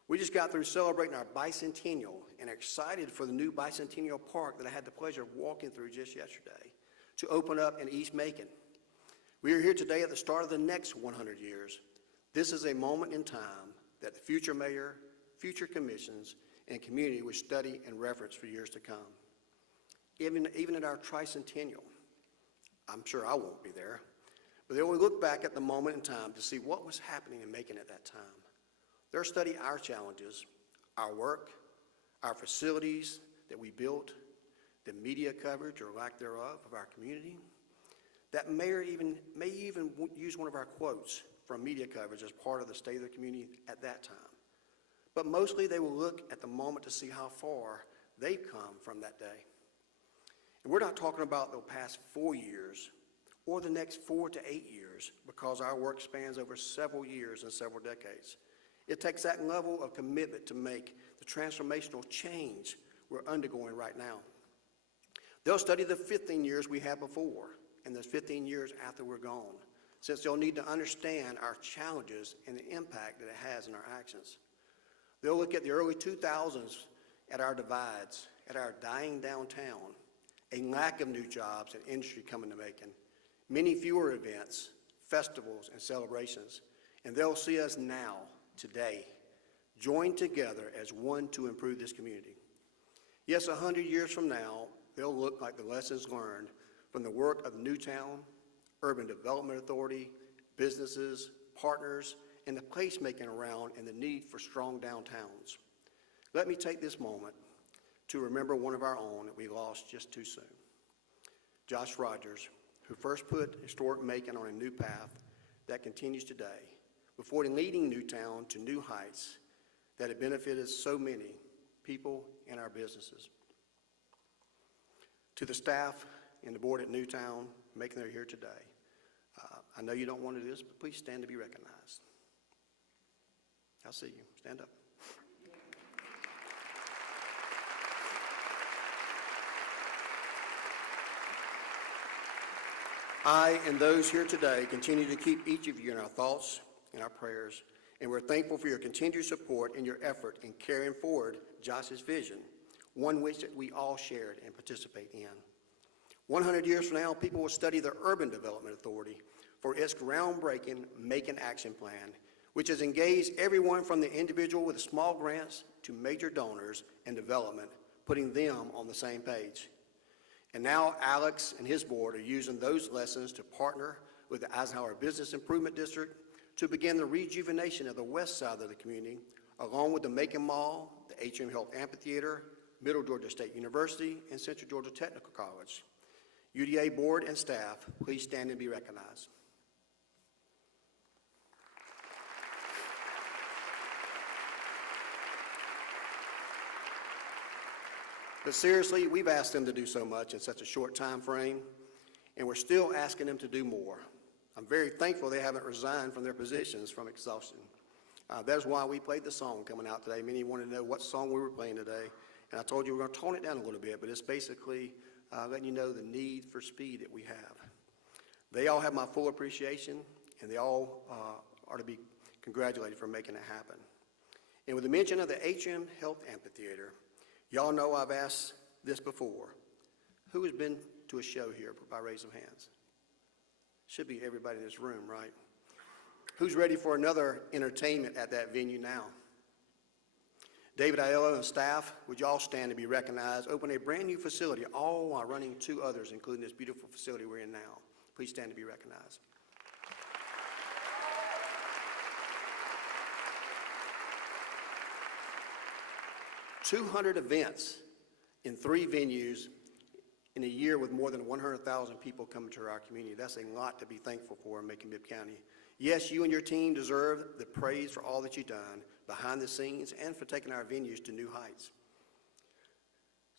We just got through celebrating our bicentennial and are excited for the new bicentennial park that I had the pleasure of walking through just yesterday to open up in East Macon. We are here today at the start of the next 100 years. This is a moment in time that the future mayor, future commissions, and community will study and reference for years to come. Even at our tricentennial, I'm sure I won't be there, but they will look back at the moment in time to see what was happening in Macon at that time. They'll study our challenges, our work, our facilities that we built, the media coverage or lack thereof of our community. That mayor may even use one of our quotes from media coverage as part of the state of the community at that time. But mostly they will look at the moment to see how far they've come from that day. And we're not talking about the past 4 years or the next 4 to 8 years, because our work spans over several years and several decades. It takes that level of commitment to make the transformational change we're undergoing right now. They'll study the 15 years we had before and the 15 years after we're gone, since they'll need to understand our challenges and the impact that it has in our actions. They'll look at the early 2000s, at our divides, at our dying downtown, a lack of new jobs and industry coming to Macon, many fewer events, festivals, and celebrations, and they'll see us now, today, joined together as one to improve this community. Yes, 100 years from now, they'll look like the lessons learned from the work of the Newtown, Urban Development Authority, businesses, partners, and the placemaking around and the need for strong downtowns. Let me take this moment to remember one of our own that we lost just too soon. Josh Rogers, who first put historic Macon on a new path that continues today, before leading Newtown to new heights that have benefited so many people and our businesses. To the staff and the board at Newtown, making their here today, I know you don't want to do this, but please stand to be recognized. I'll see you. Stand up. I and those here today continue to keep each of you in our thoughts and our prayers, and we're thankful for your continued support and your effort in carrying forward Josh's vision, one which we all shared and participate in. 100 years from now, people will study the Urban Development Authority for its groundbreaking Macon Action Plan, which has engaged everyone from the individual with small grants to major donors and development, putting them on the same page. And now Alex and his board are using those lessons to partner with the Eisenhower Business Improvement District to begin the rejuvenation of the west side of the community, along with the Macon Mall, the Atrium Health Amphitheater, Middle Georgia State University, and Central Georgia Technical College. UDA board and staff, please stand and be recognized. But seriously, we've asked them to do so much in such a short time frame, and we're still asking them to do more. I'm very thankful they haven't resigned from their positions from exhaustion. That's why we played the song coming out today. Many wanted to know what song we were playing today, and I told you we're going to tone it down a little bit, but it's basically letting you know the need for speed that we have. They all have my full appreciation, and they all are to be congratulated for making it happen. And with the mention of the Atrium Health Amphitheater, y'all know I've asked this before. Who has been to a show here by raise of hands? Should be everybody in this room, right? Who's ready for another entertainment at that venue now? David Aiello and staff, would you all stand to be recognized? Open a brand new facility, all while running 2 others, including this beautiful facility we're in now. Please stand to be recognized. 200 events in 3 venues in a year with more than 100,000 people coming to our community. That's a lot to be thankful for in Macon-Bibb County. Yes, you and your team deserve the praise for all that you've done behind the scenes and for taking our venues to new heights.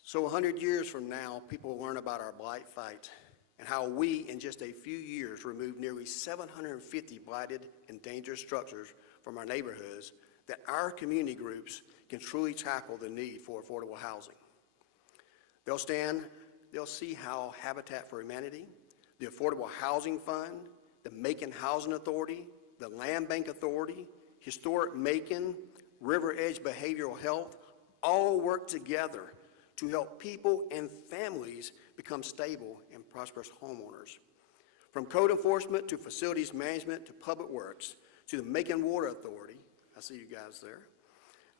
So 100 years from now, people will learn about our blight fight and how we, in just a few years, removed nearly 750 blighted and dangerous structures from our neighborhoods, that our community groups can truly tackle the need for affordable housing. They'll see how Habitat for Humanity, the Affordable Housing Fund, the Macon Housing Authority, the Land Bank Authority, Historic Macon, River Edge Behavioral Health, all work together to help people and families become stable and prosperous homeowners. From code enforcement to facilities management to public works to the Macon Water Authority, I see you guys there,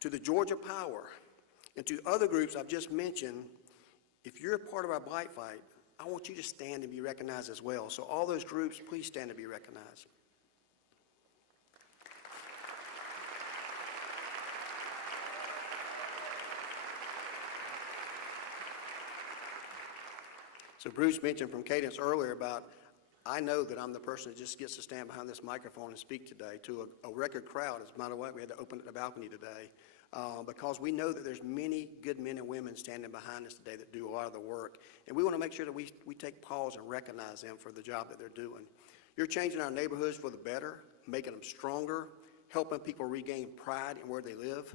to the Georgia Power, and to other groups I've just mentioned, if you're a part of our blight fight, I want you to stand and be recognized as well. So all those groups, please stand and be recognized. So Bruce mentioned from Cadence earlier about, I know that I'm the person that just gets to stand behind this microphone and speak today to a record crowd. As a matter of fact, we had to open the balcony today because we know that there's many good men and women standing behind us today that do a lot of the work. And we want to make sure that we take pause and recognize them for the job that they're doing. You're changing our neighborhoods for the better, making them stronger, helping people regain pride in where they live.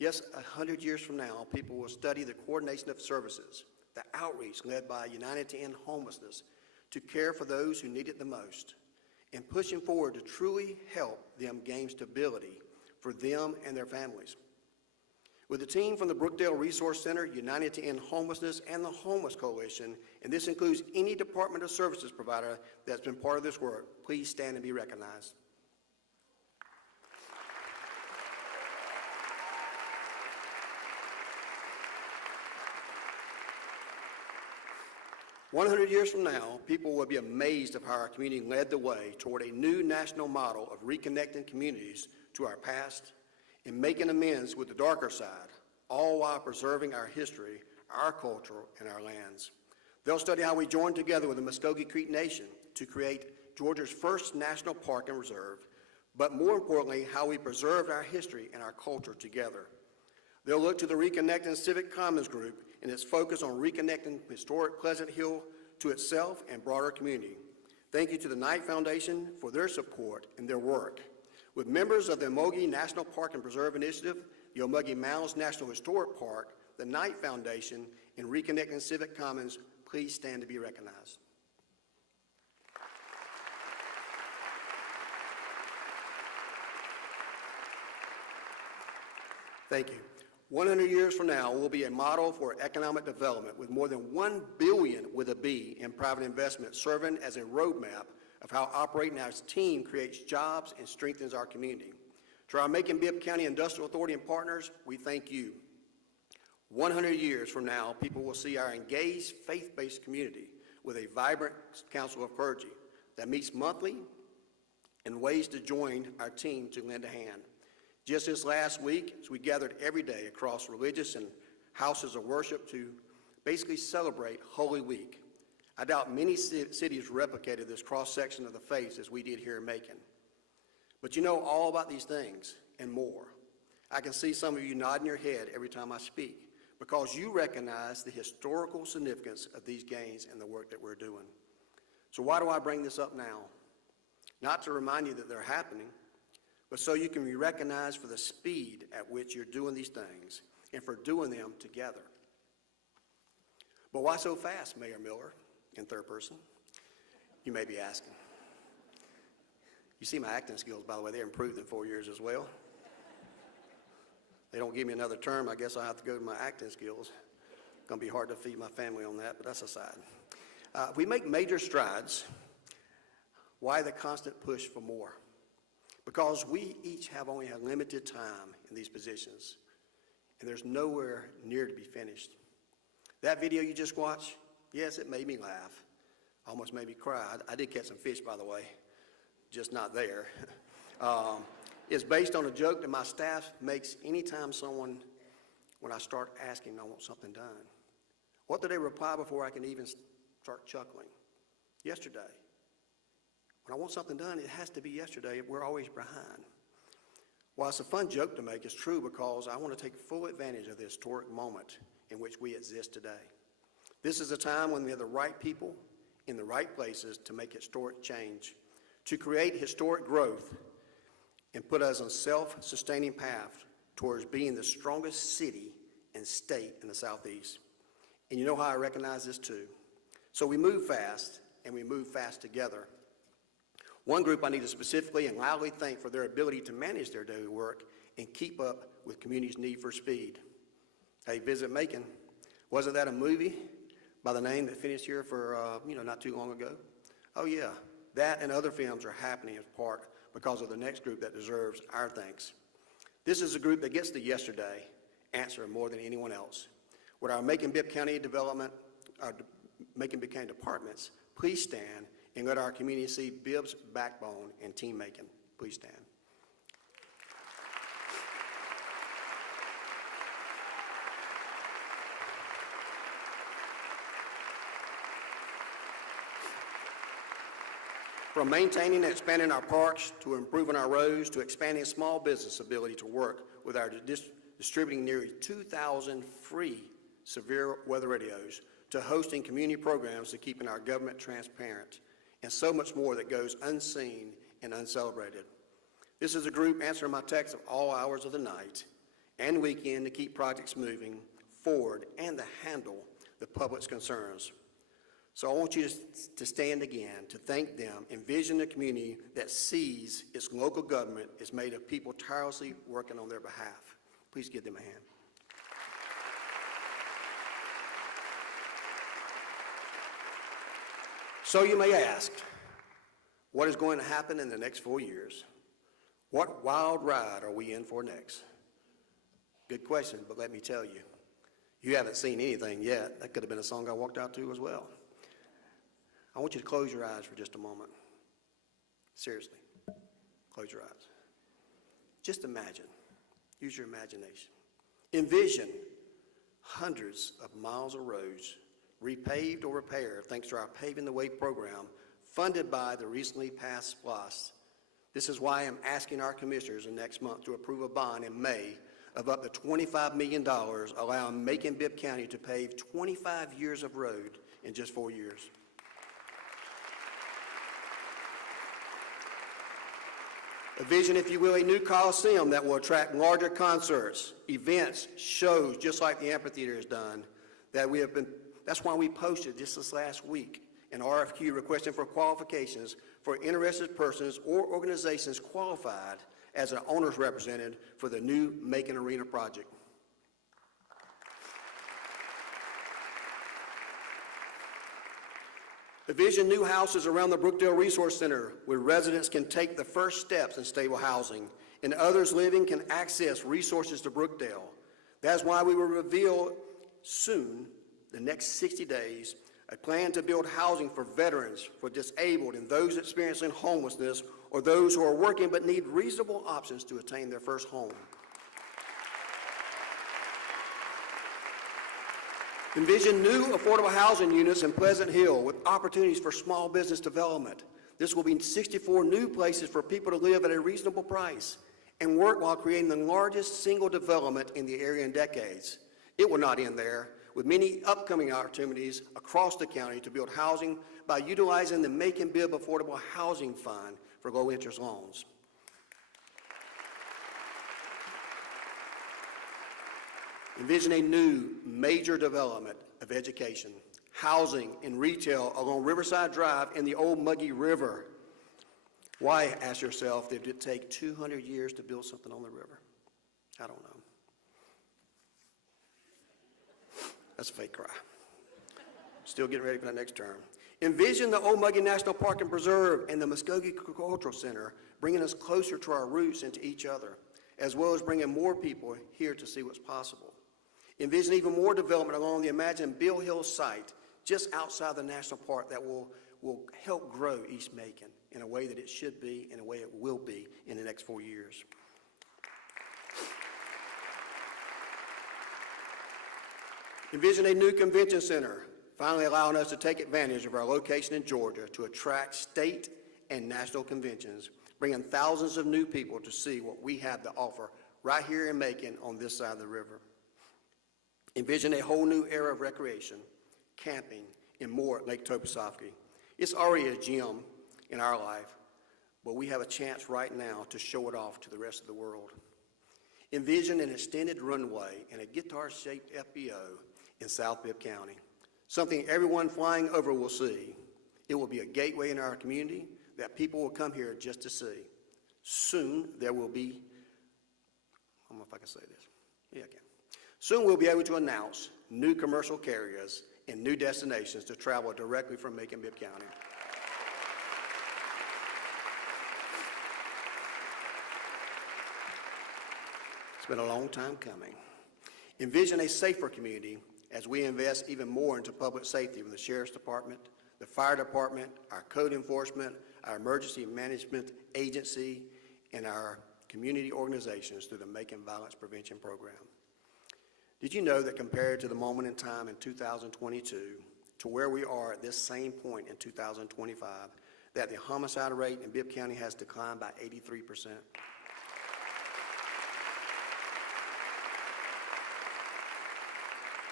Yes, 100 years from now, people will study the coordination of services, the outreach led by United to End Homelessness to care for those who need it the most, and pushing forward to truly help them gain stability for them and their families. With a team from the Brookdale Resource Center, United to End Homelessness, and the Homeless Coalition, and this includes any Department of Services provider that's been part of this work, please stand and be recognized. "100 years from now, people will be amazed of how our community led the way toward a new national model of reconnecting communities to our past and making amends with the darker side, all while preserving our history, our culture, and our lands. They'll study how we joined together with the Muskogee Creek Nation to create Georgia's first national park and reserve, but more importantly, how we preserved our history and our culture together. They'll look to the Reconnecting Civic Commons Group and its focus on reconnecting historic Pleasant Hill to itself and broader community. Thank you to the Knight Foundation for their support and their work. With members of the Omogie National Park and Preserve Initiative, the Omogie Mounds National Historic Park, the Knight Foundation, and Reconnecting Civic Commons, please stand to be recognized. Thank you. 100 years from now, we'll be a model for economic development with more than $1 billion with a B in private investment, serving as a roadmap of how Operating as a Team creates jobs and strengthens our community. To our Macon-Bibb County Industrial Authority and partners, we thank you. 100 years from now, people will see our engaged, faith-based community with a vibrant council of clergy that meets monthly and ways to join our team to lend a hand. Just this last week, as we gathered every day across religious and houses of worship to basically celebrate Holy Week. I doubt many cities replicated this cross-section of the faith as we did here in Macon. But you know all about these things and more. I can see some of you nodding your head every time I speak because you recognize the historical significance of these gains and the work that we're doing. So why do I bring this up now? Not to remind you that they're happening, but so you can be recognized for the speed at which you're doing these things and for doing them together. But why so fast, Mayor Miller, in third person? You may be asking. You see my acting skills, by the way, they're improved in 4 years as well. They don't give me another term, I guess I'll have to go to my acting skills. It's gonna be hard to feed my family on that, but that's aside. If we make major strides, why the constant push for more? Because we each have only a limited time in these positions, and there's nowhere near to be finished. That video you just watched, yes, it made me laugh, almost made me cry. I did catch some fish, by the way, just not there. It's based on a joke that my staff makes anytime someone when I start asking, I want something done? What do they reply before I can even start chuckling? Yesterday. When I want something done, it has to be yesterday. We're always behind. While it's a fun joke to make, it's true because I want to take full advantage of the historic moment in which we exist today. This is a time when we have the right people in the right places to make historic change, to create historic growth, and put us on a self-sustaining path towards being the strongest city and state in the Southeast. And you know how I recognize this too. So we move fast, and we move fast together. One group I need to specifically and loudly thank for their ability to manage their daily work and keep up with community's need for speed. Hey, Visit Macon. Wasn't that a movie by the name that finished here for, not too long ago? Oh yeah, that and other films are happening in part because of the next group that deserves our thanks. This is a group that gets the yesterday answer more than anyone else. With our Macon-Bibb County development, our Macon-Bibb County departments, please stand and let our community see Bibb's backbone and team Macon. Please stand. From maintaining and expanding our parks, to improving our roads, to expanding small business ability to work with our distributing nearly 2,000 free severe weather radios, to hosting community programs, to keeping our government transparent, and so much more that goes unseen and uncelebrated. This is a group answering my texts of all hours of the night and weekend to keep projects moving forward and to handle the public's concerns. So I want you to stand again, to thank them, envision a community that sees its local government is made of people tirelessly working on their behalf. Please give them a hand. So you may ask, what is going to happen in the next 4 years? What wild ride are we in for next? Good question, but let me tell you, you haven't seen anything yet. That could have been a song I walked out to as well. I want you to close your eyes for just a moment. Seriously, close your eyes. Just imagine, use your imagination. Envision hundreds of miles of roads repaved or repaired thanks to our Paving the Way program funded by the recently passed SPLOST. This is why I'm asking our commissioners next month to approve a bond in May of up to $25 million, allowing Macon-Bibb County to pave 25 years of road in just 4 years. Envision, if you will, a new Coliseum that will attract larger concerts, events, shows, just like the amphitheater has done. That's why we posted just this last week an RFQ requesting for qualifications for interested persons or organizations qualified as an owner's representative for the new Macon Arena project. Envision new houses around the Brookdale Resource Center where residents can take the first steps in stable housing and others living can access resources to Brookdale. That's why we will reveal soon, the next 60 days, a plan to build housing for veterans, for disabled, and those experiencing homelessness, or those who are working but need reasonable options to attain their first home. Envision new affordable housing units in Pleasant Hill with opportunities for small business development. This will be 64 new places for people to live at a reasonable price and work while creating the largest single development in the area in decades. It will not end there, with many upcoming opportunities across the county to build housing by utilizing the Macon-Bibb Affordable Housing Fund for low-interest loans. Envision a new major development of education, housing, and retail along Riverside Drive and the Old Muggy River. Why, ask yourself, did it take 200 years to build something on the river? I don't know. That's a fake cry. Still getting ready for the next term. Envision the Old Muggy National Park and Preserve and the Muskogee Cultural Center bringing us closer to our roots and to each other, as well as bringing more people here to see what's possible. Envision even more development along the imagined Bill Hill site just outside the national park that will help grow East Macon in a way that it should be, in a way it will be in the next 4 years. Envision a new convention center, finally allowing us to take advantage of our location in Georgia to attract state and national conventions, bringing thousands of new people to see what we have to offer right here in Macon on this side of the river. Envision a whole new era of recreation, camping, and more at Lake Toposophy. It's already a gem in our life, but we have a chance right now to show it off to the rest of the world. Envision an extended runway and a guitar-shaped FBO in South Bibb County, something everyone flying over will see. It will be a gateway in our community that people will come here just to see. Soon there will be, I don't know if I can say this. Yeah, I can. Soon we'll be able to announce new commercial carriers and new destinations to travel directly from Macon-Bibb County. It's been a long time coming. Envision a safer community as we invest even more into public safety from the Sheriff's Department, the Fire Department, our code enforcement, our emergency management agency, and our community organizations through the Macon Violence Prevention Program. Did you know that compared to the moment in time in 2022 to where we are at this same point in 2025, that the homicide rate in Bibb County has declined by 83%?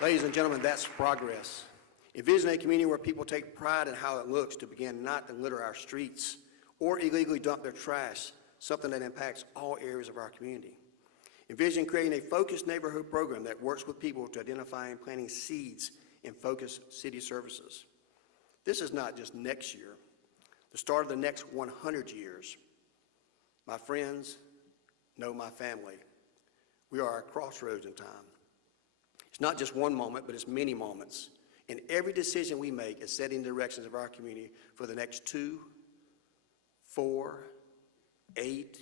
Ladies and gentlemen, that's progress. Envision a community where people take pride in how it looks to begin not to litter our streets or illegally dump their trash, something that impacts all areas of our community. Envision creating a focused neighborhood program that works with people to identify and planting seeds in focused city services. This is not just next year, the start of the next 100 years. My friends know my family. We are at a crossroads in time. It's not just one moment, but it's many moments. And every decision we make is setting the directions of our community for the next 2, 4, 8,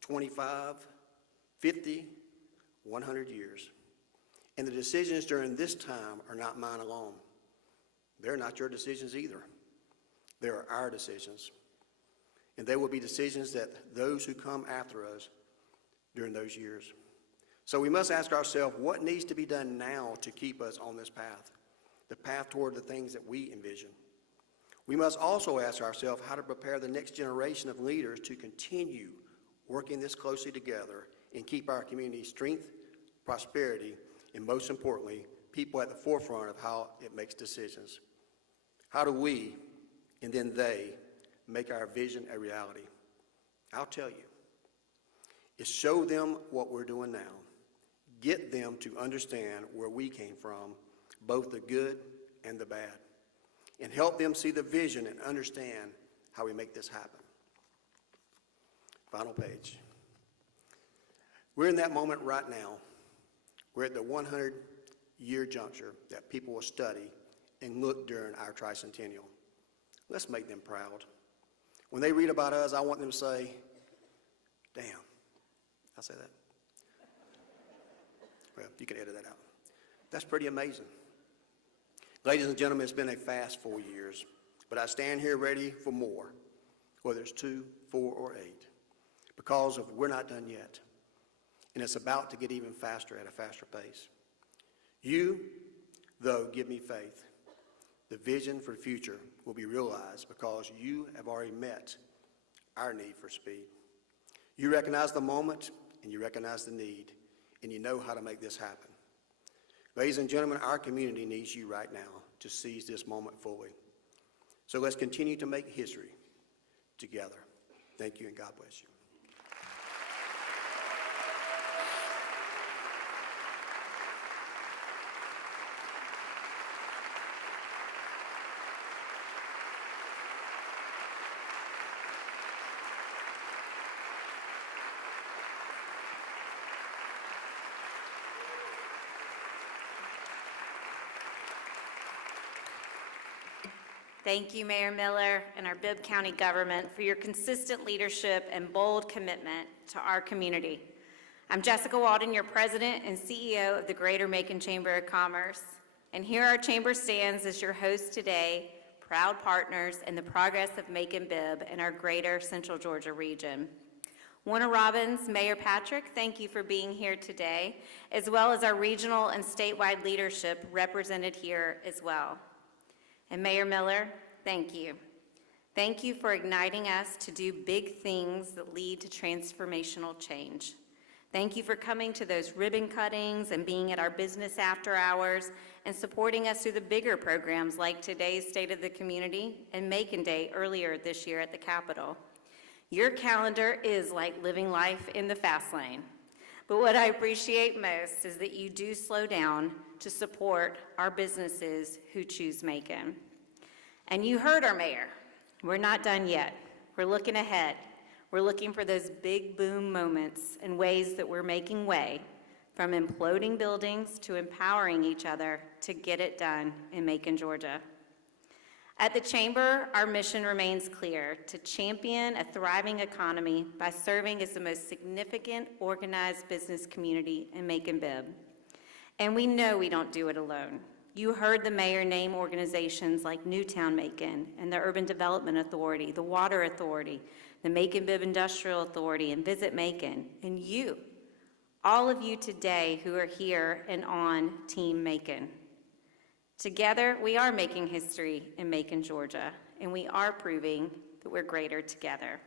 25, 50, 100 years. And the decisions during this time are not mine alone. They're not your decisions either. They are our decisions. And they will be decisions that those who come after us during those years. So we must ask ourselves what needs to be done now to keep us on this path, the path toward the things that we envision. We must also ask ourselves how to prepare the next generation of leaders to continue working this closely together and keep our community strength, prosperity, and most importantly, people at the forefront of how it makes decisions. How do we, and then they, make our vision a reality? I'll tell you. It's show them what we're doing now. Get them to understand where we came from, both the good and the bad, and help them see the vision and understand how we make this happen. Final page. We're in that moment right now. We're at the 100-year juncture that people will study and look during our tricentennial. Let's make them proud. When they read about us, I want them to say, damn. I'll say that. Well, you can edit that out. That's pretty amazing. Ladies and gentlemen, it's been a fast 4 years, but I stand here ready for more, whether it's 2, 4, or 8, because we're not done yet. And it's about to get even faster at a faster pace. You, though, give me faith. The vision for the future will be realized because you have already met our need for speed. You recognize the moment and you recognize the need, and you know how to make this happen. Ladies and gentlemen, our community needs you right now to seize this moment fully. So let's continue to make history together. Thank you, and God bless you. Thank you, Mayor Miller and our Bibb County government for your consistent leadership and bold commitment to our community. I'm Jessica Walden, your president and CEO of the Greater Macon Chamber of Commerce. And here our chamber stands as your host today, proud partners in the progress of Macon-Bibb and our greater Central Georgia region. Warner Robins, Mayor Patrick, thank you for being here today, as well as our regional and statewide leadership represented here as well. And Mayor Miller, thank you. Thank you for igniting us to do big things that lead to transformational change. Thank you for coming to those ribbon cuttings and being at our business after hours and supporting us through the bigger programs like today's State of the Community and Macon Day earlier this year at the Capitol. Your calendar is like living life in the fast lane. But what I appreciate most is that you do slow down to support our businesses who choose Macon. And you heard our mayor. We're not done yet. We're looking ahead. We're looking for those big boom moments and ways that we're making way from imploding buildings to empowering each other to get it done in Macon, Georgia. At the Chamber, our mission remains clear: to champion a thriving economy by serving as the most significant organized business community in Macon-Bibb. And we know we don't do it alone. You heard the mayor name organizations like Newtown Macon and the Urban Development Authority, the Water Authority, the Macon-Bibb Industrial Authority, and Visit Macon. And you, all of you today who are here and on Team Macon. Together, we are making history in Macon, Georgia, and we are proving that we're greater together.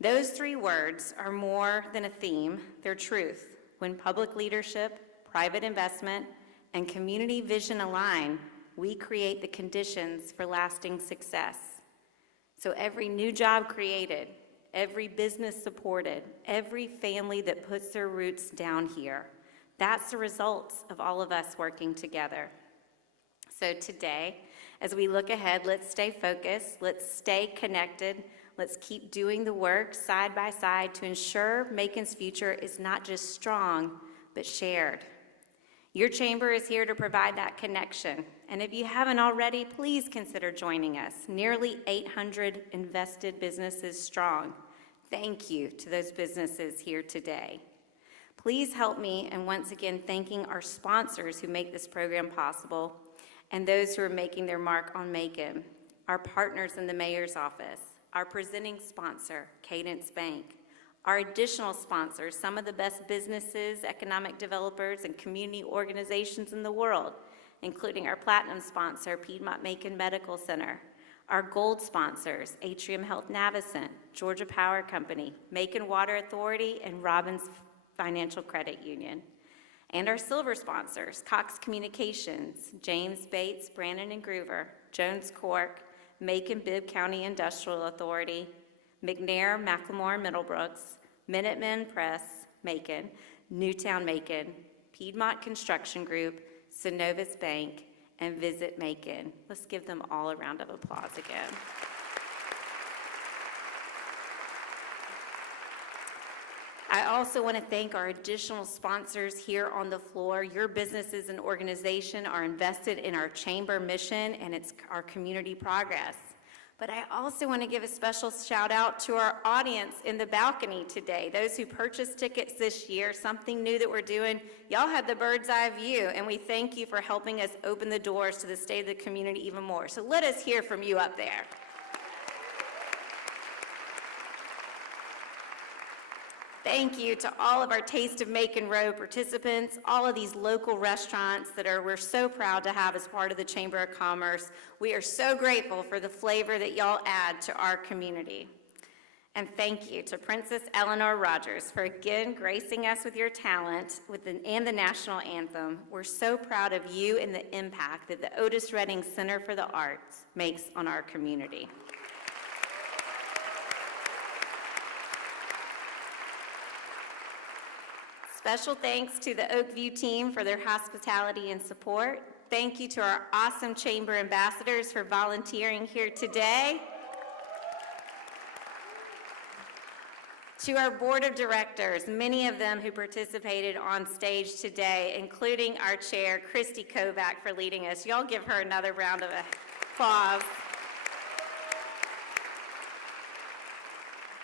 Those three words are more than a theme, they're truth. When public leadership, private investment, and community vision align, we create the conditions for lasting success. So every new job created, every business supported, every family that puts their roots down here, that's the results of all of us working together. So today, as we look ahead, let's stay focused, let's stay connected, let's keep doing the work side by side to ensure Macon's future is not just strong, but shared. Your chamber is here to provide that connection, and if you haven't already, please consider joining us. Nearly 800 invested businesses strong. Thank you to those businesses here today. Please help me in once again thanking our sponsors who make this program possible, and those who are making their mark on Macon, our partners in the mayor's office, our presenting sponsor, Cadence Bank, our additional sponsors, some of the best businesses, economic developers, and community organizations in the world, including our platinum sponsor, Piedmont Macon Medical Center, our gold sponsors, Atrium Health Navicent, Georgia Power Company, Macon Water Authority, and Robbins Financial Credit Union. And our silver sponsors, Cox Communications, James Bates, Brannon and Groover, Jones Cork, Macon-Bibb County Industrial Authority, McNair, McLemore, Middlebrooks, Minutemen Press, Macon, Newtown Macon, Piedmont Construction Group, Synovus Bank, and Visit Macon. Let's give them all a round of applause again. I also want to thank our additional sponsors here on the floor. Your businesses and organization are invested in our chamber mission and our community progress. But I also want to give a special shout out to our audience in the balcony today. Those who purchased tickets this year, something new that we're doing, y'all had the bird's eye view, and we thank you for helping us open the doors to the State of the Community even more. So let us hear from you up there. Thank you to all of our Taste of Macon Row participants, all of these local restaurants that we're so proud to have as part of the Chamber of Commerce. We are so grateful for the flavor that y'all add to our community. And thank you to Princess Eleanor Rogers for again gracing us with your talent and the national anthem. We're so proud of you and the impact that the Otis Redding Center for the Arts makes on our community. Special thanks to the Oakview team for their hospitality and support. Thank you to our awesome chamber ambassadors for volunteering here today. To our board of directors, many of them who participated on stage today, including our chair, Christy Kovac, for leading us. Y'all give her another round of applause.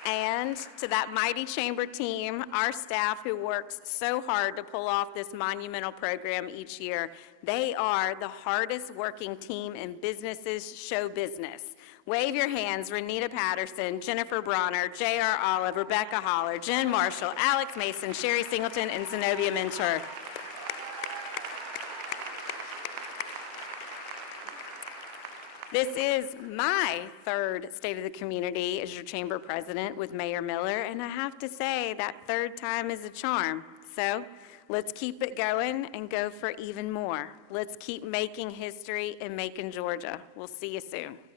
And to that mighty chamber team, our staff who works so hard to pull off this monumental program each year. They are the hardest working team in businesses show business. Wave your hands, Renita Patterson, Jennifer Bronner, J.R. Olive, Rebecca Holler, Jen Marshall, Alex Mason, Sherry Singleton, and Zenobia Mentor. This is my third State of the Community as your chamber president with Mayor Miller, and I have to say that third time is a charm. So let's keep it going and go for even more. Let's keep making history in Macon, Georgia. We'll see you soon.